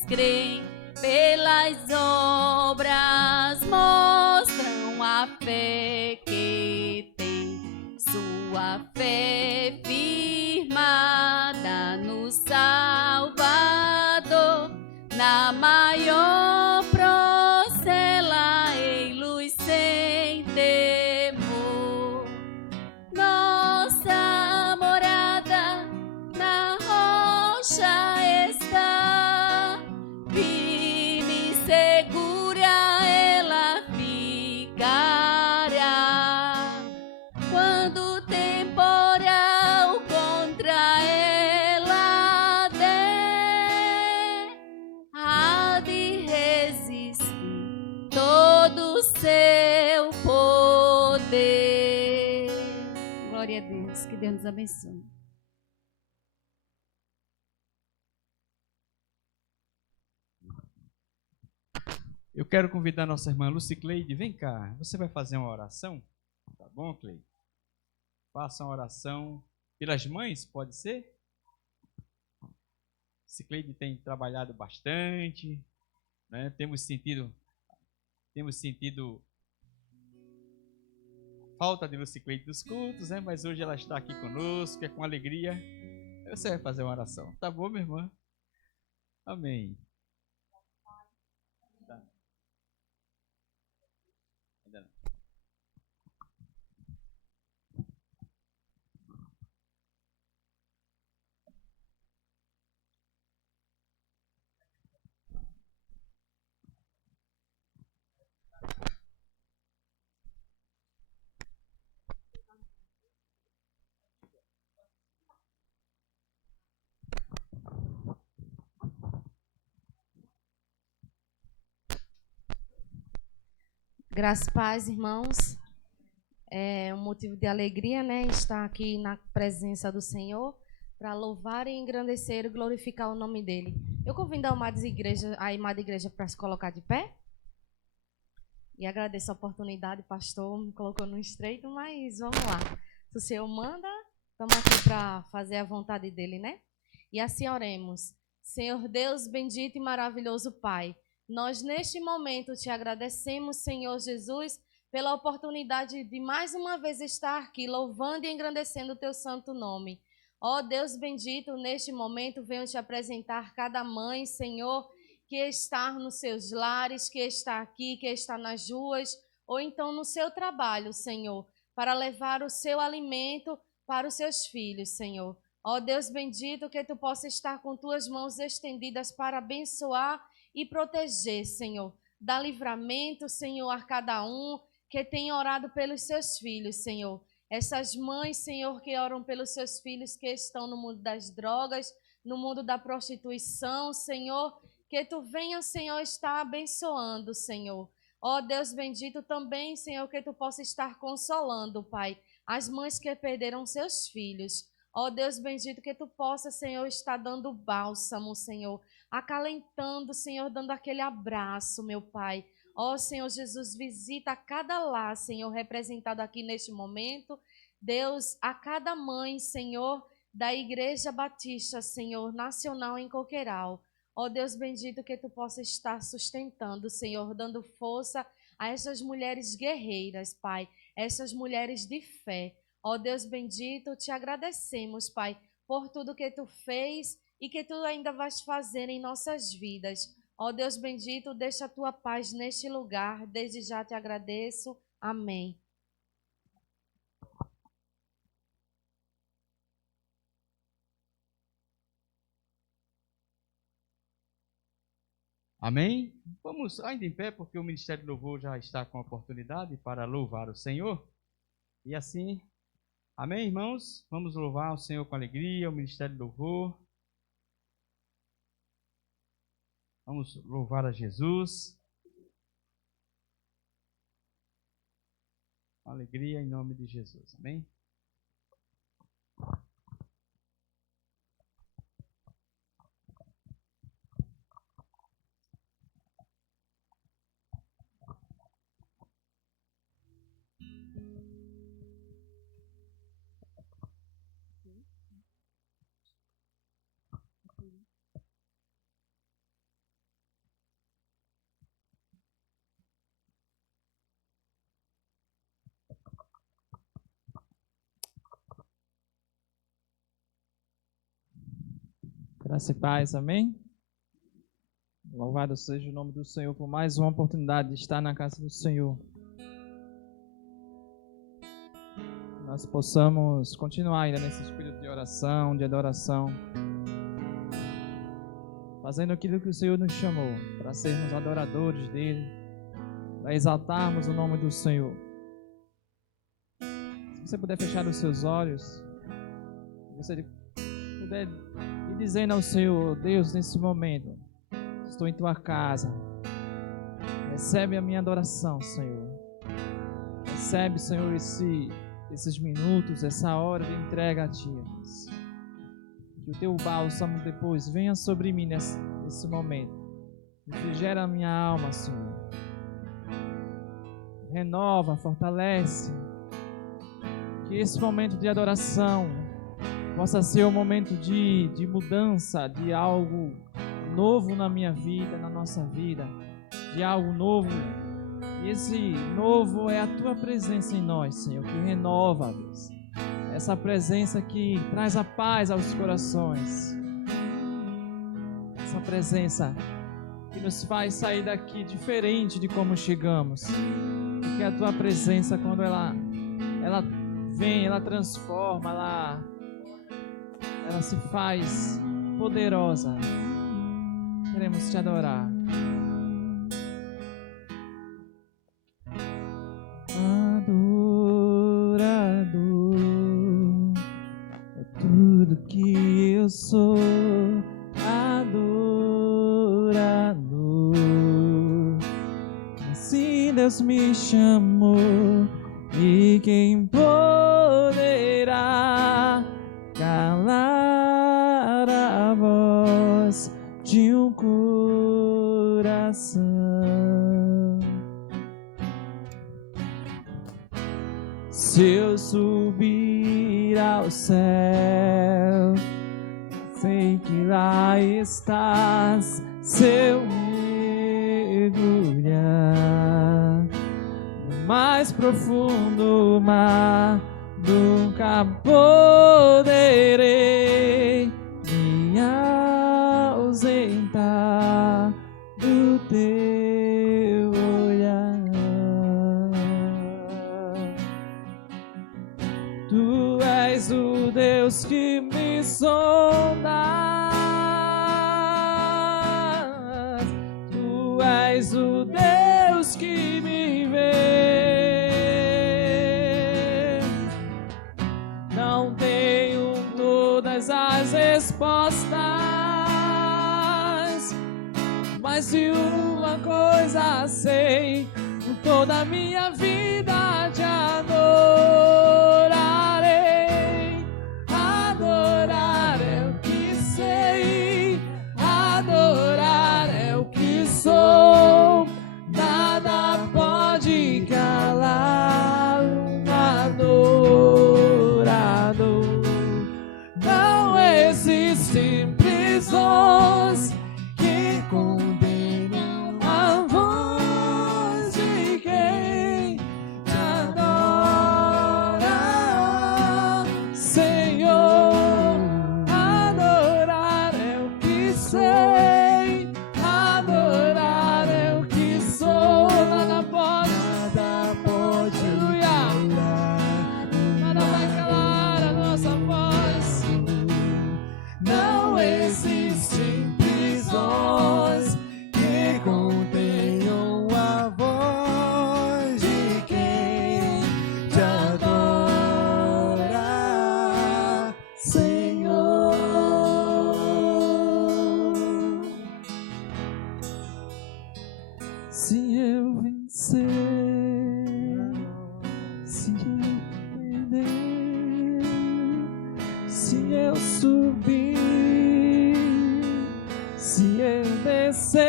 creem, pelas obras mostram a fé que tem, sua fé firmada no Salvador, na maior procela em luz sem temor. Nossa morada na rocha está, firme e segura ela ficará. Quando o temporal contra ela der, há de resistir todo o seu poder. Glória a Deus, que Deus nos abençoe. Eu quero convidar nossa irmã Lucicleide, vem cá, você vai fazer uma oração? Tá bom, Cleide? Faça uma oração pelas mães, pode ser? Lucicleide tem trabalhado bastante, né? Temos sentido falta de Lucicleide dos cultos, né? Mas hoje ela está aqui conosco, é com alegria. Você vai fazer uma oração, tá bom, minha irmã? Amém. Tá. Ainda não. Graças e paz, irmãos. É um motivo de alegria, né, estar aqui na presença do Senhor para louvar e engrandecer e glorificar o nome dele. Eu convido a amada igreja para se colocar de pé. E agradeço a oportunidade, pastor, me colocou no estreito, mas vamos lá. Se o Senhor manda, estamos aqui para fazer a vontade dele, né? E assim oremos. Senhor Deus, bendito e maravilhoso Pai, nós neste momento te agradecemos, Senhor Jesus, pela oportunidade de mais uma vez estar aqui, louvando e engrandecendo o teu santo nome. Ó Deus bendito, neste momento venho te apresentar cada mãe, Senhor, que está nos seus lares, que está aqui, que está nas ruas, ou então no seu trabalho, Senhor, para levar o seu alimento para os seus filhos, Senhor. Ó Deus bendito, que tu possa estar com tuas mãos estendidas para abençoar e proteger, Senhor. Dá livramento, Senhor, a cada um que tem orado pelos seus filhos, Senhor. Essas mães, Senhor, que oram pelos seus filhos que estão no mundo das drogas, no mundo da prostituição, Senhor, que tu venha, Senhor, estar abençoando, Senhor. Ó Deus bendito também, Senhor, que tu possa estar consolando, Pai, as mães que perderam seus filhos. Ó Deus bendito, que tu possa, Senhor, estar dando bálsamo, Senhor, acalentando, Senhor, dando aquele abraço, meu Pai. Ó Senhor Jesus, visita cada lar, Senhor, representado aqui neste momento. Deus, a cada mãe, Senhor, da Igreja Batista, Senhor, nacional em Coqueiral. Ó Deus bendito, que tu possa estar sustentando, Senhor, dando força a essas mulheres guerreiras, Pai, essas mulheres de fé. Ó Deus bendito, te agradecemos, Pai, por tudo que tu fez e que tu ainda vais fazer em nossas vidas. Ó Deus bendito, deixa a tua paz neste lugar. Desde já te agradeço. Amém. Amém? Vamos ainda em pé, porque o Ministério do Louvor já está com a oportunidade para louvar o Senhor. E assim, amém, irmãos? Vamos louvar o Senhor com alegria, o Ministério do Louvor. Vamos louvar a Jesus. Alegria em nome de Jesus. Amém? Graça e paz, amém? Louvado seja o nome do Senhor por mais uma oportunidade de estar na casa do Senhor. Nós possamos continuar ainda nesse espírito de oração, de adoração, fazendo aquilo que o Senhor nos chamou, para sermos adoradores dEle, para exaltarmos o nome do Senhor. Se você puder fechar os seus olhos, se você puder ir dizendo ao Senhor: Deus, nesse momento, estou em tua casa, recebe a minha adoração, Senhor. Recebe, Senhor, esses minutos, essa hora de entrega a Ti. Que o Teu bálsamo depois venha sobre mim nesse momento. Refrigera a minha alma, Senhor. Renova, fortalece. Que esse momento de adoração possa ser um momento de mudança, de algo novo na minha vida, na nossa vida, de algo novo. E esse novo é a Tua presença em nós, Senhor, que renova, Deus. Essa presença que traz a paz aos corações. Essa presença que nos faz sair daqui diferente de como chegamos. Porque a Tua presença, quando ela vem, ela transforma, ela se faz poderosa. Queremos Te adorar. Adorador é tudo que eu sou. Adorador, assim Deus Deus me chamou, e quem poderá calar a voz de um coração? Se eu subir ao céu, sei que lá estás. Se eu mergulhar no mais profundo mar, nunca poderei me ausentar do teu olhar. Tu és o Deus que me sondas, Tu és o Deus que me vê. Não tenho todas as respostas, mas de uma coisa sei: por toda a minha vida te adorarei. Adorar é o que sei, adorar é o que sou. Nada pode calar um adorador. Não existem prisões que condenam a voz de quem te adora, Senhor. Adorar é o que sei, adorar é o que sou. Nada pode nada vai calar a nossa voz. Não existem prisões que contenham a voz de quem te adora, Senhor. Se eu vencer, se eu perder, se eu subir, se eu descer,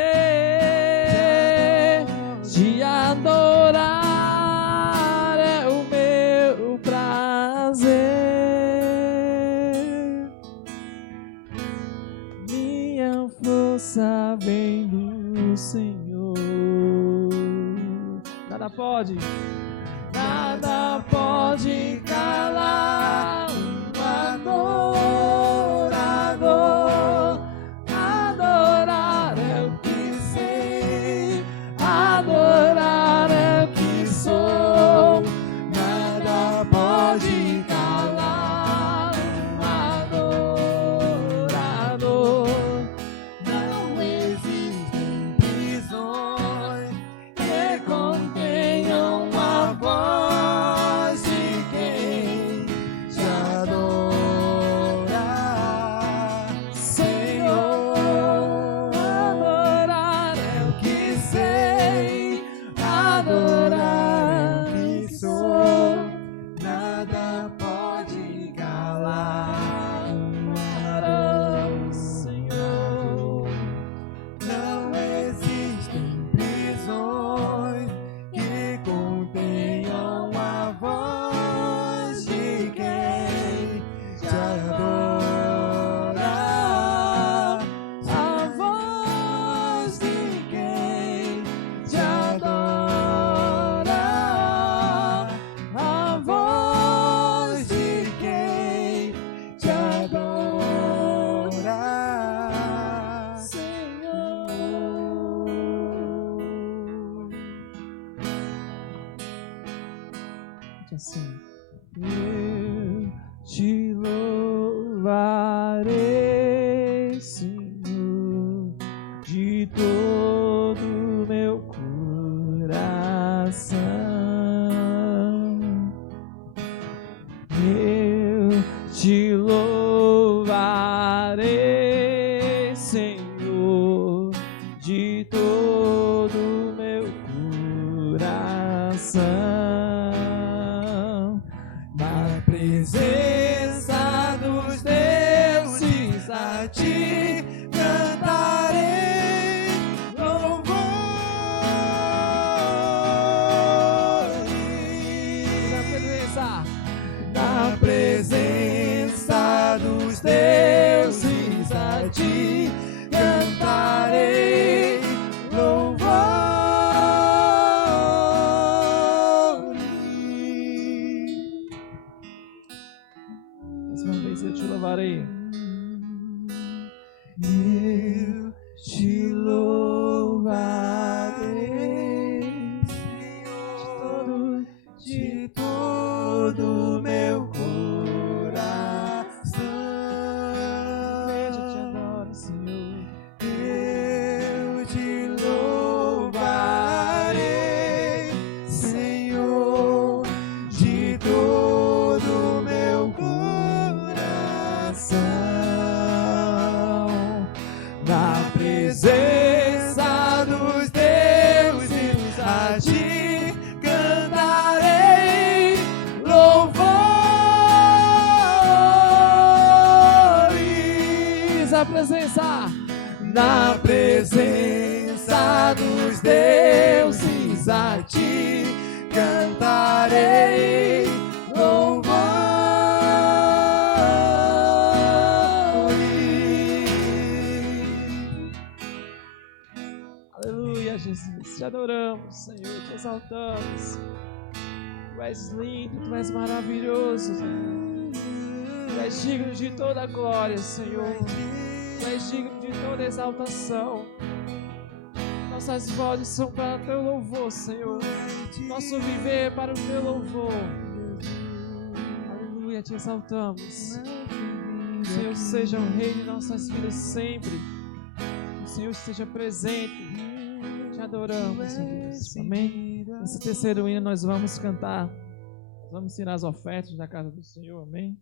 te adorar é o meu prazer. Minha força vem do Senhor. Nada pode calar um adorador. Adorar é o que sei, adorar é o que sou. Nada pode calar um adorador. Não existem prisões que contenham a voz de quem te adora, Senhor. Adorar é o que sei, adorar é o que sou. Nada pode calar o Senhor. Não existem prisões que contenham a voz de quem te adora, a voz de quem te adora, a voz de quem te adora, Senhor. Assim, eu te louvarei, Senhor, de todo o meu coração. Eu te louvarei, Senhor, de todo o meu coração. adoração. Na presença dos deuses a ti cantarei louvores. Na presença dos deuses a ti cantarei louvores. Mais uma vez eu te louvarei. Eu te louvarei de todo meu coração. Eu te adoro, Senhor. Eu te louvarei, Senhor, de todo meu coração. Na presença dos deuses a ti cantarei louvores. A presença, na presença dos deuses a ti cantarei louvores. Aleluia, Jesus, te adoramos, Senhor, te exaltamos. Tu és lindo, tu és maravilhoso, tu és digno de toda a glória, Senhor. Tu és digno de toda exaltação. Nossas vozes são para o teu louvor, Senhor. Nosso viver é para o teu louvor. Aleluia, te exaltamos. O Senhor seja o rei de nossas vidas sempre. O Senhor esteja presente. Te adoramos, Deus. Amém? Nesse terceiro hino nós vamos cantar. Vamos tirar as ofertas da casa do Senhor. Amém?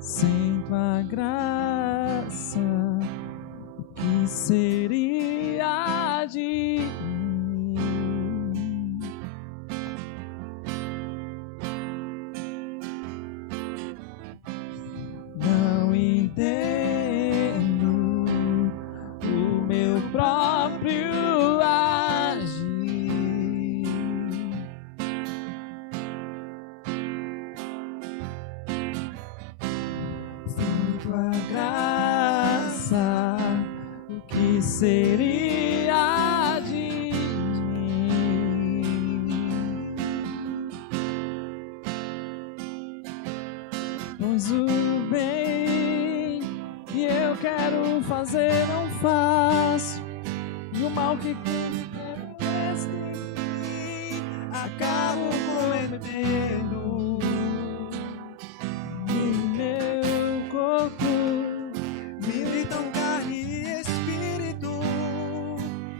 Sem tua graça, o que seria de mim? Não entendo o meu próprio agir. Tua graça, o que seria de mim? Pois o bem que eu quero fazer não faço, e o mal que quero resistir acabo cometendo. Militam carne e espírito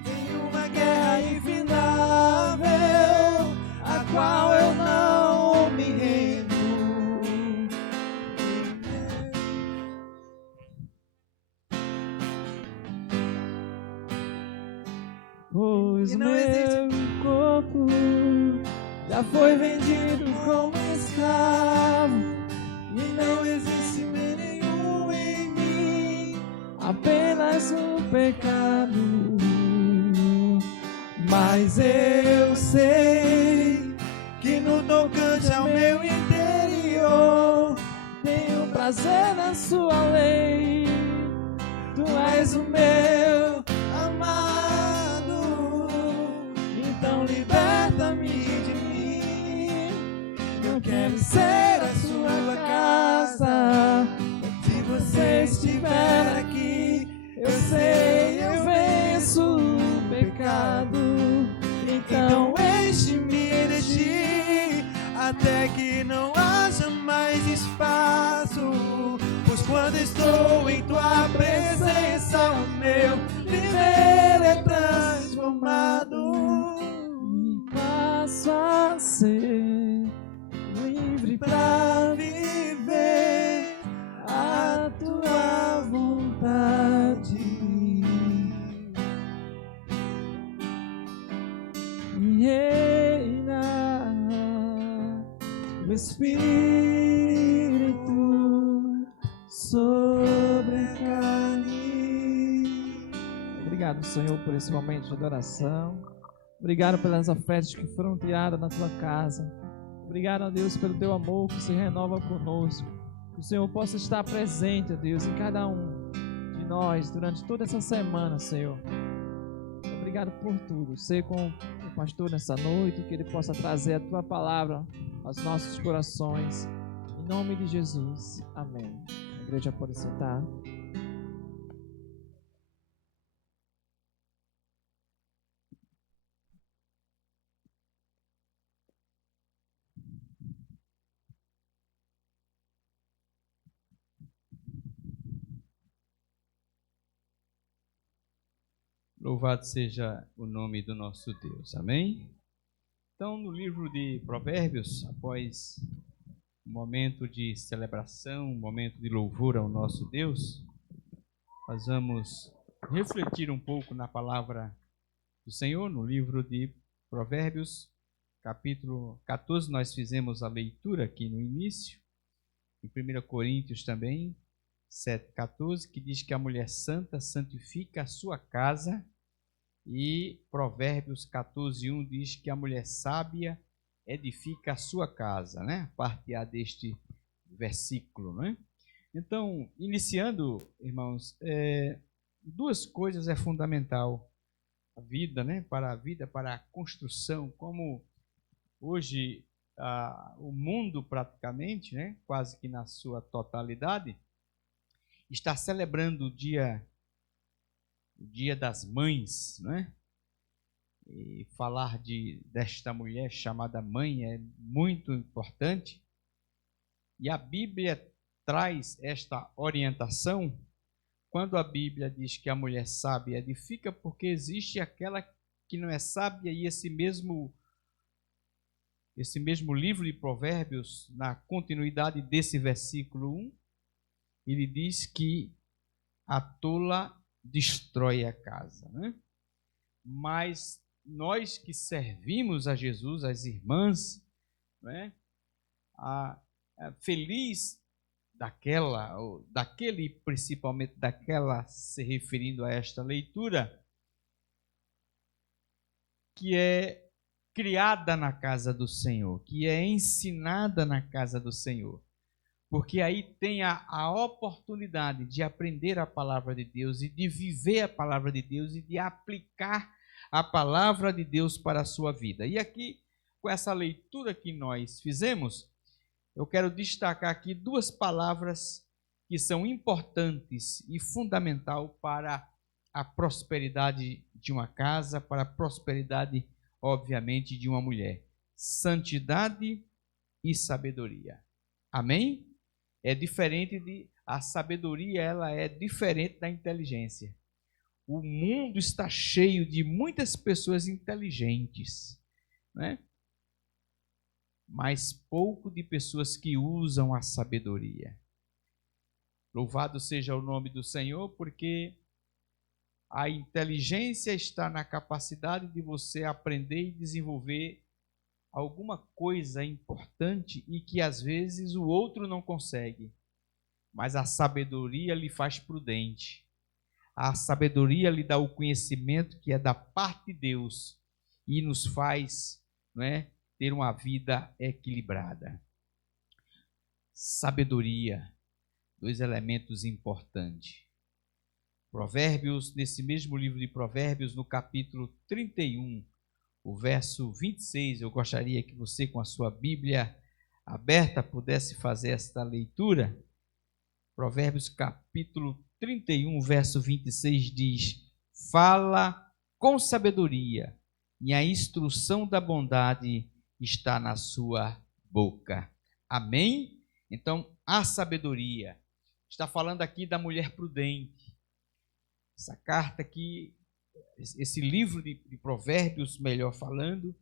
em uma guerra infindável, a qual eu não me rendo. Pois meu corpo já foi vendido como escravo, e não existe nenhum em mim, apenas um pecado. Mas eu sei que no tocante ao meu interior tenho prazer na sua lei. Tu Tu és o meu amado, então liberta-me de mim. Eu quero ser a sua casa. Se você estiver aqui, eu sei, eu venço o pecado. Então enche-me de ti, até que não haja mais espaço. Pois quando estou em tua presença, o meu viver é transformado. E passo a ser livre pra viver a tua vontade. E reina o Espírito sobre a carne. Obrigado, Senhor, por esse momento de adoração. Obrigado pelas ofertas que foram tiradas na tua casa. Obrigado, ó Deus, pelo teu amor que se renova conosco. Que o Senhor possa estar presente, ó Deus, em cada um de nós durante toda essa semana, Senhor. Obrigado por tudo. Ser com o pastor nessa noite, que ele possa trazer a tua palavra aos nossos corações. Em nome de Jesus. Amém. A igreja pode sentar. Louvado seja o nome do nosso Deus. Amém? Então, no livro de Provérbios, após um momento de celebração, um momento de louvor ao nosso Deus, nós vamos refletir um pouco na palavra do Senhor, no livro de Provérbios, capítulo 14, nós fizemos a leitura aqui no início, em 1 Coríntios também, 7,14, que diz que a mulher santa santifica a sua casa, e Provérbios 14,1 diz que a mulher sábia edifica a sua casa, né? A parte A deste versículo, né? Então, iniciando, irmãos, duas coisas é fundamental a vida, né? Para a vida, para a construção, como hoje o mundo praticamente, né? Quase que na sua totalidade, está celebrando o Dia das Mães, né? E falar desta mulher chamada mãe é muito importante. E a Bíblia traz esta orientação quando a Bíblia diz que a mulher sábia edifica, porque existe aquela que não é sábia, e esse mesmo livro de Provérbios, na continuidade desse versículo 1, ele diz que a tola destrói a casa, né? Mas nós que servimos a Jesus, as irmãs, né? Feliz daquele, principalmente daquela, se referindo a esta leitura, que é criada na casa do Senhor, que é ensinada na casa do Senhor. Porque aí tem a oportunidade de aprender a palavra de Deus e de viver a palavra de Deus e de aplicar a palavra de Deus para a sua vida. E aqui, com essa leitura que nós fizemos, eu quero destacar aqui duas palavras que são importantes e fundamental para a prosperidade de uma casa, para a prosperidade, obviamente, de uma mulher: santidade e sabedoria. Amém? A sabedoria, ela é diferente da inteligência. O mundo está cheio de muitas pessoas inteligentes, né? Mas pouco de pessoas que usam a sabedoria. Louvado seja o nome do Senhor, porque a inteligência está na capacidade de você aprender e desenvolver alguma coisa importante e que às vezes o outro não consegue. Mas a sabedoria lhe faz prudente. A sabedoria lhe dá o conhecimento que é da parte de Deus e nos faz, não é, ter uma vida equilibrada. Sabedoria, dois elementos importantes. Provérbios, nesse mesmo livro de Provérbios, no capítulo 31, o verso 26, eu gostaria que você, com a sua Bíblia aberta, pudesse fazer esta leitura. Provérbios capítulo 31, verso 26 diz: fala com sabedoria, e a instrução da bondade está na sua boca. Amém? Então, a sabedoria. Está falando aqui da mulher prudente. Essa carta aqui, esse livro de Provérbios, melhor falando,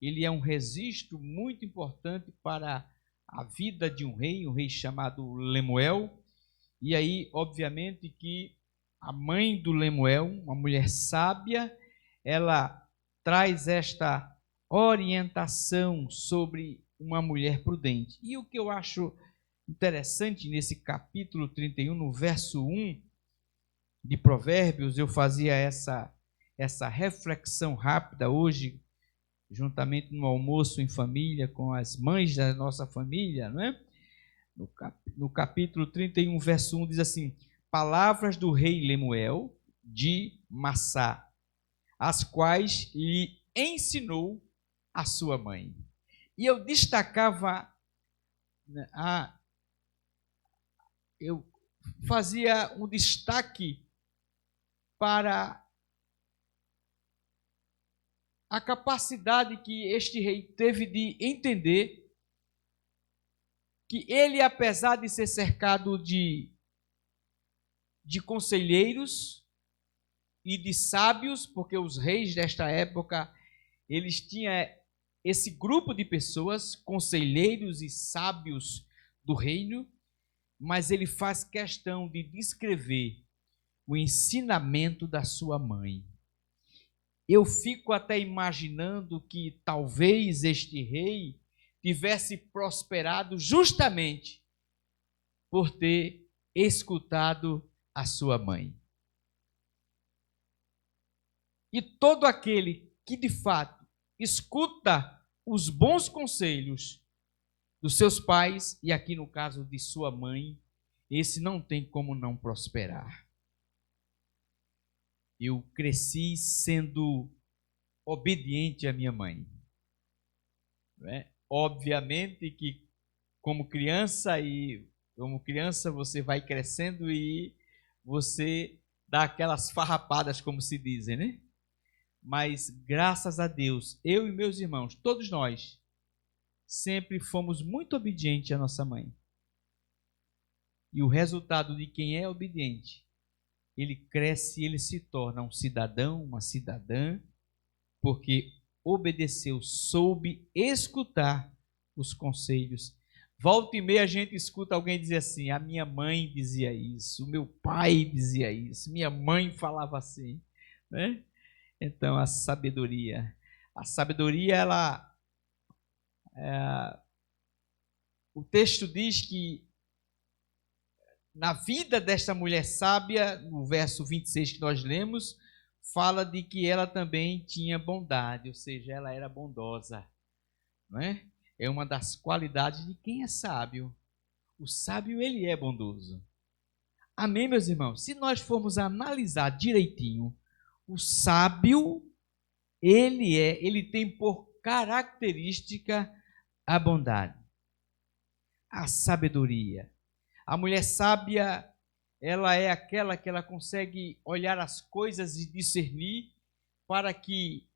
ele é um registro muito importante para a vida de um rei chamado Lemuel. E aí, obviamente, que a mãe do Lemuel, uma mulher sábia, ela traz esta orientação sobre uma mulher prudente. E o que eu acho interessante nesse capítulo 31, no verso 1 de Provérbios, eu fazia essa reflexão rápida hoje, juntamente no almoço em família, com as mães da nossa família, não é? No capítulo 31, verso 1, diz assim: palavras do rei Lemuel de Massá, as quais lhe ensinou a sua mãe. E eu destacava, eu fazia um destaque para a capacidade que este rei teve de entender que ele, apesar de ser cercado de conselheiros e de sábios, porque os reis desta época, eles tinham esse grupo de pessoas, conselheiros e sábios do reino, mas ele faz questão de descrever o ensinamento da sua mãe. Eu fico até imaginando que talvez este rei tivesse prosperado justamente por ter escutado a sua mãe. E todo aquele que de fato escuta os bons conselhos dos seus pais, e aqui no caso de sua mãe, esse não tem como não prosperar. Eu cresci sendo obediente à minha mãe. Não é? Obviamente que como criança você vai crescendo e você dá aquelas farrapadas, como se dizem, né? Mas graças a Deus, eu e meus irmãos, todos nós, sempre fomos muito obedientes à nossa mãe. E o resultado de quem é obediente, ele cresce e ele se torna um cidadão, uma cidadã, porque obedeceu, soube escutar os conselhos. Volta e meia a gente escuta alguém dizer assim: a minha mãe dizia isso, o meu pai dizia isso, minha mãe falava assim, né? Então a sabedoria, o texto diz que na vida desta mulher sábia, no verso 26 que nós lemos, fala de que ela também tinha bondade, ou seja, ela era bondosa, não é? É uma das qualidades de quem é sábio. O sábio, ele é bondoso. Amém, meus irmãos? Se nós formos analisar direitinho, o sábio, ele tem por característica a bondade, a sabedoria. A mulher sábia, ela é aquela que ela consegue olhar as coisas e discernir para que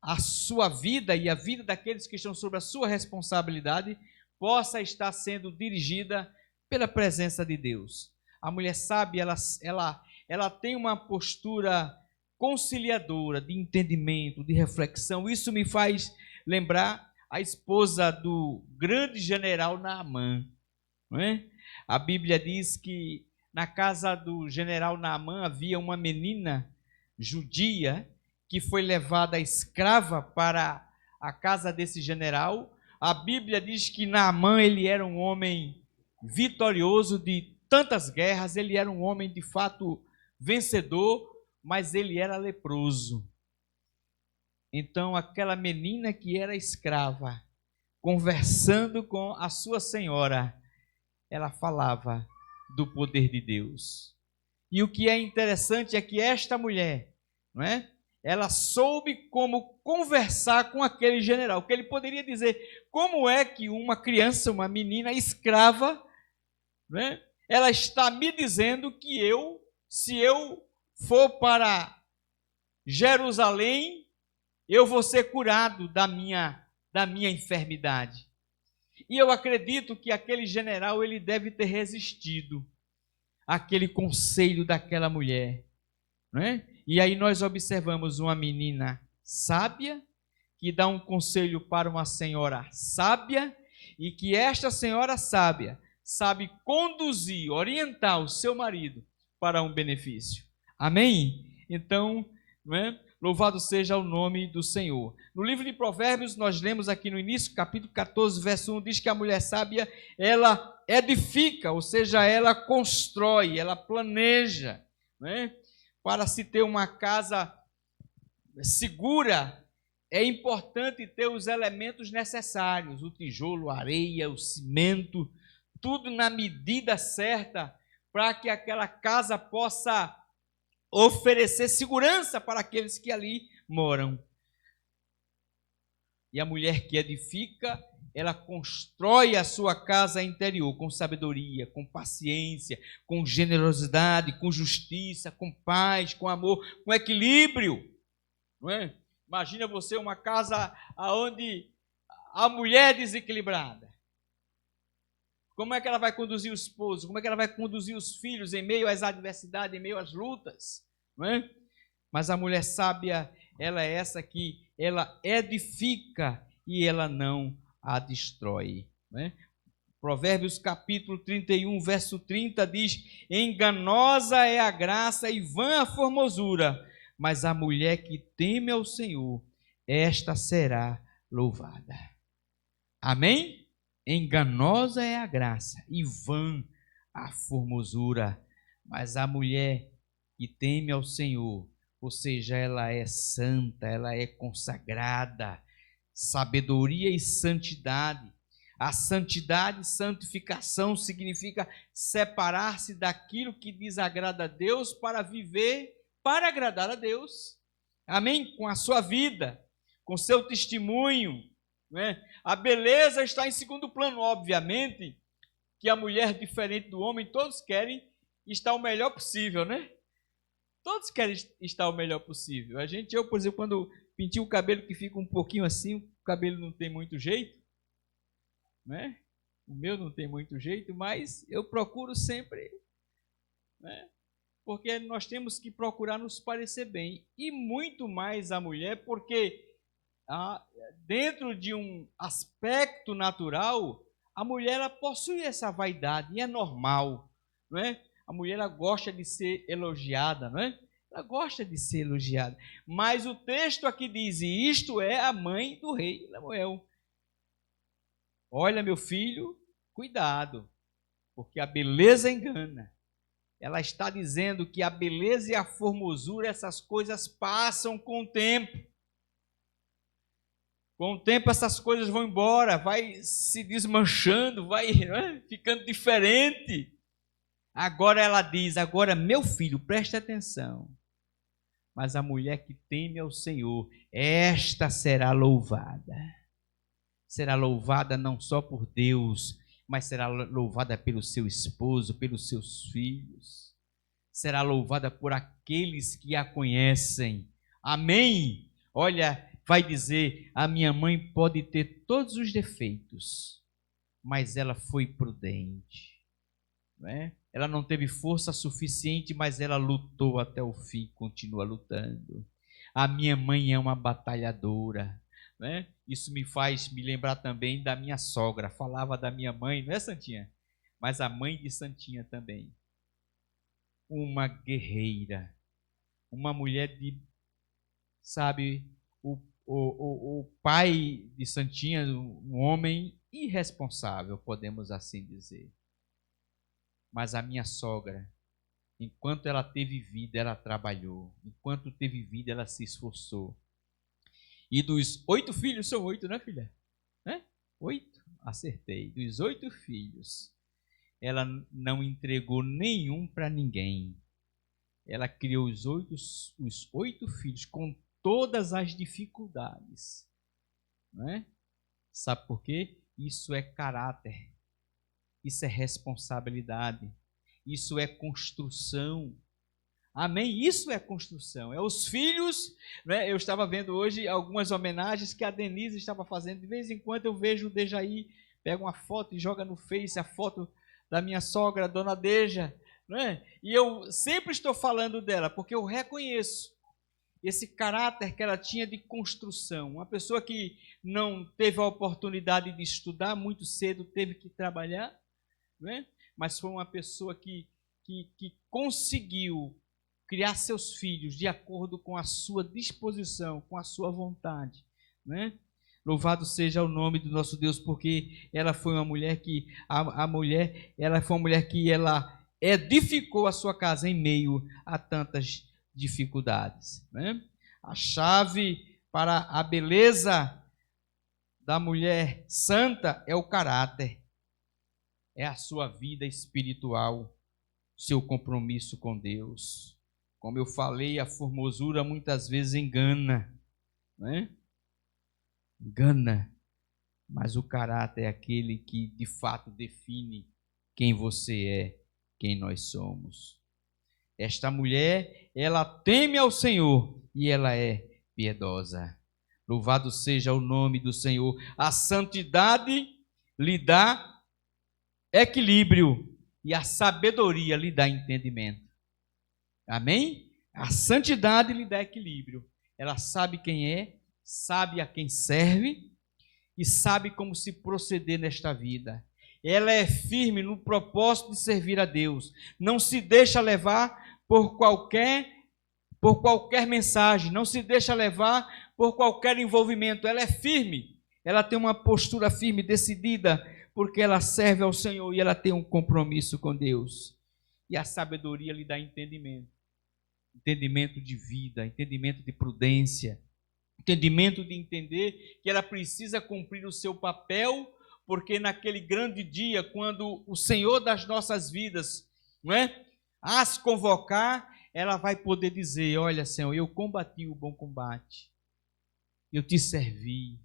a sua vida e a vida daqueles que estão sob a sua responsabilidade possa estar sendo dirigida pela presença de Deus. A mulher sábia, ela tem uma postura conciliadora, de entendimento, de reflexão. Isso me faz lembrar a esposa do grande general Naamã, não é? A Bíblia diz que na casa do general Naamã havia uma menina judia que foi levada escrava para a casa desse general. A Bíblia diz que Naamã, ele era um homem vitorioso de tantas guerras, ele era um homem de fato vencedor, mas ele era leproso. Então aquela menina que era escrava, conversando com a sua senhora, ela falava do poder de Deus. E o que é interessante é que esta mulher, não é? Ela soube como conversar com aquele general, que ele poderia dizer, como é que uma criança, uma menina escrava, não é? Ela está me dizendo que se eu for para Jerusalém, eu vou ser curado da minha enfermidade. E eu acredito que aquele general, ele deve ter resistido àquele conselho daquela mulher, não é? E aí nós observamos uma menina sábia, que dá um conselho para uma senhora sábia, e que esta senhora sábia sabe conduzir, orientar o seu marido para um benefício. Amém? Então, não é? Louvado seja o nome do Senhor. No livro de Provérbios, nós lemos aqui no início, capítulo 14, verso 1, diz que a mulher sábia, ela edifica, ou seja, ela constrói, ela planeja, não é? Para se ter uma casa segura, é importante ter os elementos necessários, o tijolo, a areia, o cimento, tudo na medida certa, para que aquela casa possa oferecer segurança para aqueles que ali moram. E a mulher que edifica, ela constrói a sua casa interior com sabedoria, com paciência, com generosidade, com justiça, com paz, com amor, com equilíbrio, não é? Imagina você uma casa onde a mulher é desequilibrada. Como é que ela vai conduzir o esposo? Como é que ela vai conduzir os filhos em meio às adversidades, em meio às lutas? Não é? Mas a mulher sábia, ela é essa que ela edifica e ela não a destrói. Não é? Provérbios capítulo 31, verso 30 diz: enganosa é a graça e vã a formosura, mas a mulher que teme ao Senhor, esta será louvada. Amém? Enganosa é a graça e vã a formosura, mas a mulher que teme ao Senhor, ou seja, ela é santa, ela é consagrada, sabedoria e santidade. A santidade, santificação, significa separar-se daquilo que desagrada a Deus para viver para agradar a Deus. Amém? Com a sua vida, com seu testemunho, não é? A beleza está em segundo plano, obviamente, que a mulher, diferente do homem, todos querem estar o melhor possível, né? Todos querem estar o melhor possível. Eu, por exemplo, quando pintei o cabelo que fica um pouquinho assim, o cabelo não tem muito jeito, né? O meu não tem muito jeito, mas eu procuro sempre, né? Porque nós temos que procurar nos parecer bem. E muito mais a mulher, porque dentro de um aspecto natural, a mulher ela possui essa vaidade, e é normal, não é? A mulher ela gosta de ser elogiada, não é? Ela gosta de ser elogiada. Mas o texto aqui diz, e isto é a mãe do rei Lemuel. Olha, meu filho, cuidado, porque a beleza engana. Ela está dizendo que a beleza e a formosura, essas coisas passam com o tempo. Com o tempo essas coisas vão embora, vai se desmanchando, vai ficando diferente. Agora ela diz, agora meu filho, preste atenção. Mas a mulher que teme ao Senhor, esta será louvada. Será louvada não só por Deus, mas será louvada pelo seu esposo, pelos seus filhos. Será louvada por aqueles que a conhecem. Amém? Olha, vai dizer, a minha mãe pode ter todos os defeitos, mas ela foi prudente. Não é? Ela não teve força suficiente, mas ela lutou até o fim, continua lutando. A minha mãe é uma batalhadora. Né? Isso me faz me lembrar também da minha sogra. Falava da minha mãe, não é, Santinha? Mas a mãe de Santinha também. Uma guerreira. Uma mulher de, sabe, o pai de Santinha, um homem irresponsável, podemos assim dizer. Mas a minha sogra, enquanto ela teve vida, ela trabalhou. Enquanto teve vida, ela se esforçou. E dos 8 filhos, são 8, né, filha? 8? Acertei. Dos 8 filhos, ela não entregou nenhum para ninguém. ela criou os 8 filhos com todas as dificuldades. Não é? Sabe por quê? Isso é caráter, isso é responsabilidade, isso é construção. Amém? Isso é construção. É os filhos, né? Eu estava vendo hoje algumas homenagens que a Denise estava fazendo. De vez em quando eu vejo o Dejaí, pega uma foto e joga no Face a foto da minha sogra, a dona Deja, né? E eu sempre estou falando dela, porque eu reconheço esse caráter que ela tinha de construção. Uma pessoa que não teve a oportunidade de estudar muito cedo, teve que trabalhar, né? Mas foi uma pessoa que conseguiu criar seus filhos de acordo com a sua disposição, com a sua vontade, né? Louvado seja o nome do nosso Deus, porque ela foi uma mulher que ela foi uma mulher que ela edificou a sua casa em meio a tantas dificuldades, né? A chave para a beleza da mulher santa é o caráter, é a sua vida espiritual, seu compromisso com Deus. Como eu falei, a formosura muitas vezes engana, né? Engana, mas o caráter é aquele que de fato define quem você é, quem nós somos. Esta mulher, ela teme ao Senhor e ela é piedosa. Louvado seja o nome do Senhor. A santidade lhe dá equilíbrio e a sabedoria lhe dá entendimento. Amém? A santidade lhe dá equilíbrio. Ela sabe quem é, sabe a quem serve e sabe como se proceder nesta vida. Ela é firme no propósito de servir a Deus. Não se deixa levar por qualquer mensagem, não se deixa levar por qualquer envolvimento. Ela é firme, ela tem uma postura firme, decidida, porque ela serve ao Senhor e ela tem um compromisso com Deus. E a sabedoria lhe dá entendimento. Entendimento de vida, entendimento de prudência, entendimento de entender que ela precisa cumprir o seu papel, porque naquele grande dia, quando o Senhor das nossas vidas, não é, as convocar, ela vai poder dizer: olha, Senhor, eu combati o bom combate, eu te servi,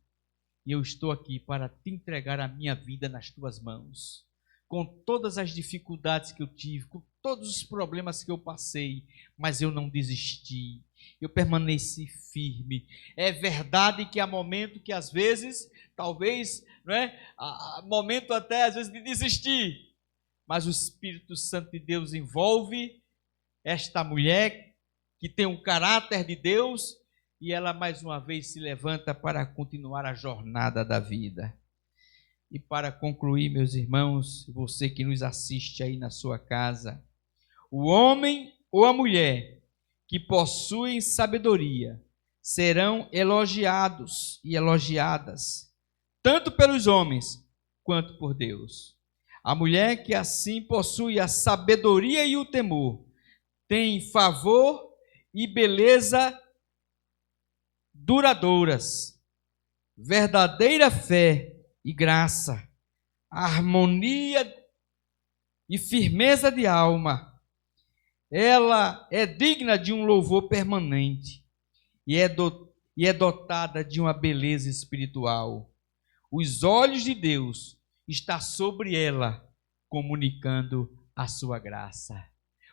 e eu estou aqui para te entregar a minha vida nas tuas mãos, com todas as dificuldades que eu tive, com todos os problemas que eu passei, mas eu não desisti, eu permaneci firme. É verdade que há momentos que às vezes, talvez, não é, há momento até às vezes de desistir, mas o Espírito Santo de Deus envolve esta mulher que tem o caráter de Deus e ela mais uma vez se levanta para continuar a jornada da vida. E para concluir, meus irmãos, você que nos assiste aí na sua casa, o homem ou a mulher que possuem sabedoria serão elogiados e elogiadas, tanto pelos homens quanto por Deus. A mulher que assim possui a sabedoria e o temor tem favor e beleza duradouras, verdadeira fé e graça, harmonia e firmeza de alma. Ela é digna de um louvor permanente e é dotada de uma beleza espiritual. Os olhos de Deus estão sobre ela, comunicando a sua graça.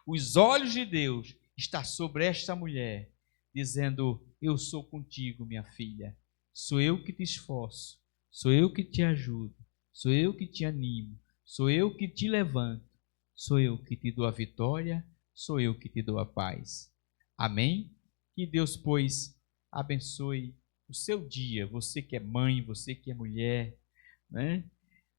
Os olhos de Deus estão sobre esta mulher, dizendo: eu sou contigo, minha filha. Sou eu que te esforço, sou eu que te ajudo, sou eu que te animo, sou eu que te levanto, sou eu que te dou a vitória, sou eu que te dou a paz. Amém? Que Deus, pois, abençoe o seu dia, você que é mãe, você que é mulher, né?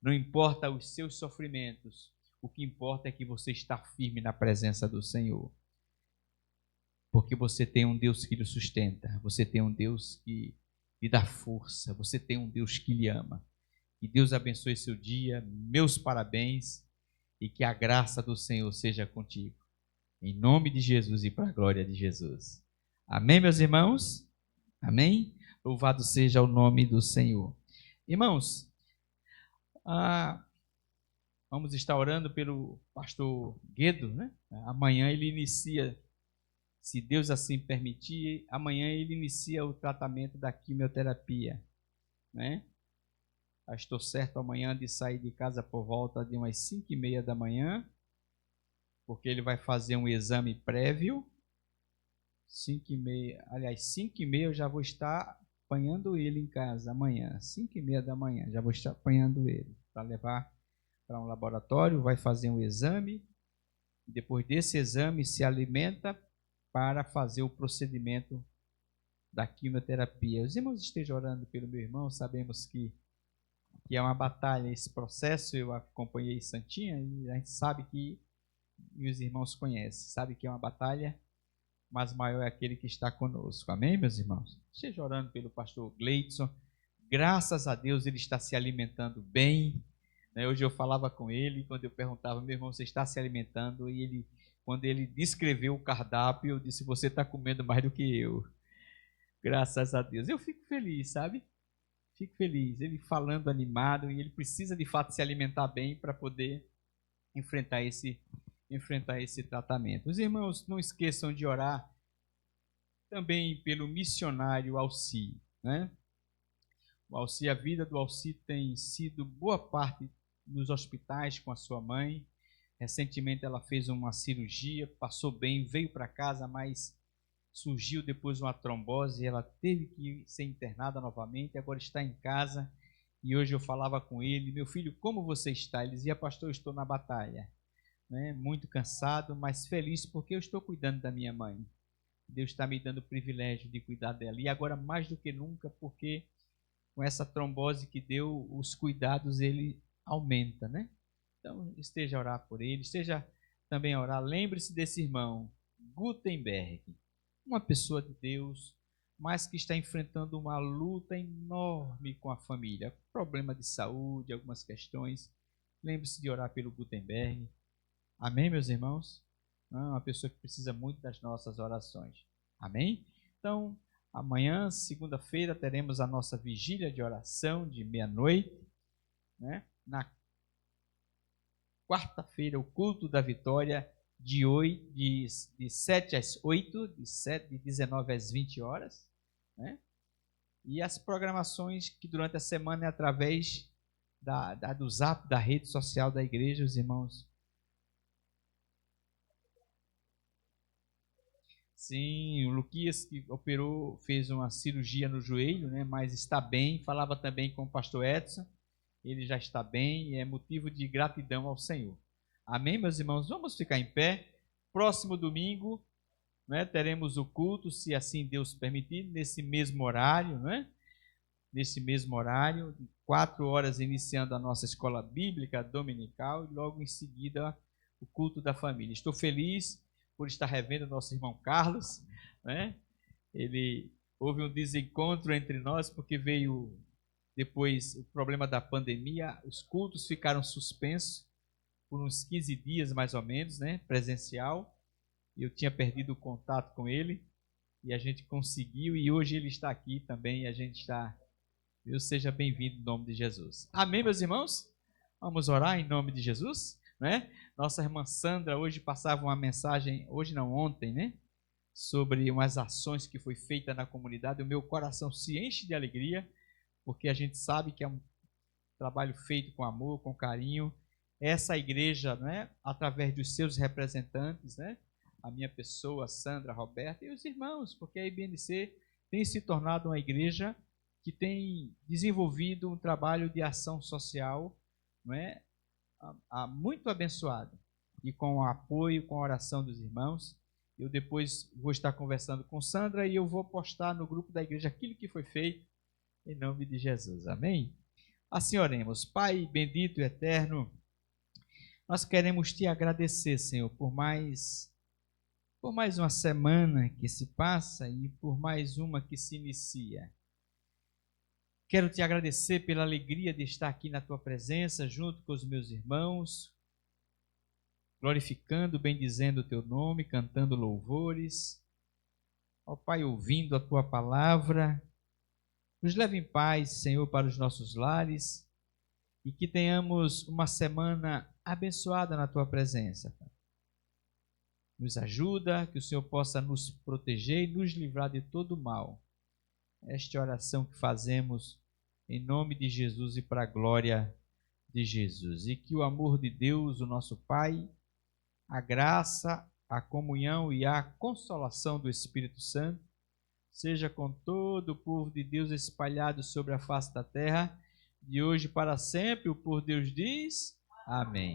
Não importa os seus sofrimentos, o que importa é que você está firme na presença do Senhor. Porque você tem um Deus que lhe sustenta, você tem um Deus que lhe dá força, você tem um Deus que lhe ama. Que Deus abençoe seu dia, meus parabéns, e que a graça do Senhor seja contigo. Em nome de Jesus e para a glória de Jesus. Amém, meus irmãos? Amém? Louvado seja o nome do Senhor. Irmãos, vamos estar orando pelo pastor Guedo, né? Amanhã ele inicia Se Deus assim permitir, amanhã ele inicia o tratamento da quimioterapia, né? Estou certo amanhã de sair de casa por volta de umas 5h30 da manhã, porque ele vai fazer um exame prévio. 5h30, aliás, 5h30 eu já vou estar apanhando ele em casa amanhã. 5h30 da manhã, já vou estar apanhando ele para levar para um laboratório, vai fazer um exame. Depois desse exame, se alimenta para fazer o procedimento da quimioterapia. Os irmãos estejam orando pelo meu irmão, sabemos que é uma batalha esse processo. Eu acompanhei Santinha e a gente sabe que, e os irmãos conhecem, sabe que é uma batalha, mas maior é aquele que está conosco. Amém, meus irmãos? Esteja orando pelo pastor Gleidson. Graças a Deus ele está se alimentando bem. Hoje eu falava com ele, quando eu perguntava, meu irmão, você está se alimentando? E ele, quando ele descreveu o cardápio, eu disse, você está comendo mais do que eu. Graças a Deus. Eu fico feliz, sabe? Fico feliz. Ele falando animado, e ele precisa de fato se alimentar bem para poder enfrentar esse tratamento. Os irmãos, não esqueçam de orar também pelo missionário Alci, né? O Alci, a vida do Alci tem sido boa parte nos hospitais com a sua mãe. Recentemente ela fez uma cirurgia, passou bem, veio para casa, mas surgiu depois uma trombose e ela teve que ser internada novamente, agora está em casa. E hoje eu falava com ele, meu filho, como você está? Ele dizia, pastor, eu estou na batalha, né? Muito cansado, mas feliz porque eu estou cuidando da minha mãe. Deus está me dando o privilégio de cuidar dela. E agora mais do que nunca, porque com essa trombose que deu, os cuidados ele aumenta, né? Então, esteja a orar por ele, esteja também a orar. Lembre-se desse irmão, Gutenberg, uma pessoa de Deus, mas que está enfrentando uma luta enorme com a família, problema de saúde, algumas questões. Lembre-se de orar pelo Gutenberg. Amém, meus irmãos? Uma pessoa que precisa muito das nossas orações. Amém? Então, amanhã, segunda-feira, teremos a nossa vigília de oração de meia-noite, né? Na quarta-feira, o culto da vitória de 7 às 8, de 19 às 20 horas, né? E as programações que durante a semana é através do Zap, da rede social da igreja, os irmãos. Sim, o Luquias que operou, fez uma cirurgia no joelho, né, mas está bem. Falava também com o pastor Edson, ele já está bem e é motivo de gratidão ao Senhor. Amém, meus irmãos? Vamos ficar em pé. Próximo domingo, né, teremos o culto, se assim Deus permitir, nesse mesmo horário, né? Nesse mesmo horário, 4 horas, iniciando a nossa escola bíblica dominical e logo em seguida o culto da família. Estou feliz por estar revendo nosso irmão Carlos, né? Houve um desencontro entre nós porque veio depois o problema da pandemia, os cultos ficaram suspensos por uns 15 dias mais ou menos, né? Presencial. Eu tinha perdido o contato com ele e a gente conseguiu e hoje ele está aqui também e a gente está. Deus seja bem-vindo em nome de Jesus. Amém, meus irmãos? Vamos orar em nome de Jesus, né? Nossa irmã Sandra hoje passava uma mensagem, hoje não, ontem, né? Sobre umas ações que foi feita na comunidade. O meu coração se enche de alegria, porque a gente sabe que é um trabalho feito com amor, com carinho. Essa igreja, né? Através dos seus representantes, né? A minha pessoa, Sandra, Roberta e os irmãos, porque a IBNC tem se tornado uma igreja que tem desenvolvido um trabalho de ação social, não é? Muito abençoado, e com o apoio, com a oração dos irmãos. Eu depois vou estar conversando com Sandra e eu vou postar no grupo da igreja aquilo que foi feito, em nome de Jesus, amém? Assim oremos. Pai bendito e eterno, nós queremos te agradecer, Senhor, por mais uma semana que se passa e por mais uma que se inicia. Quero te agradecer pela alegria de estar aqui na tua presença, junto com os meus irmãos, glorificando, bendizendo o teu nome, cantando louvores. Ó Pai, ouvindo a tua palavra, nos leve em paz, Senhor, para os nossos lares e que tenhamos uma semana abençoada na tua presença. nos ajuda, que o Senhor possa nos proteger e nos livrar de todo mal. Esta é a oração que fazemos em nome de Jesus e para a glória de Jesus. E que o amor de Deus, o nosso Pai, a graça, a comunhão e a consolação do Espírito Santo seja com todo o povo de Deus espalhado sobre a face da terra, de hoje para sempre. O povo de Deus diz: amém.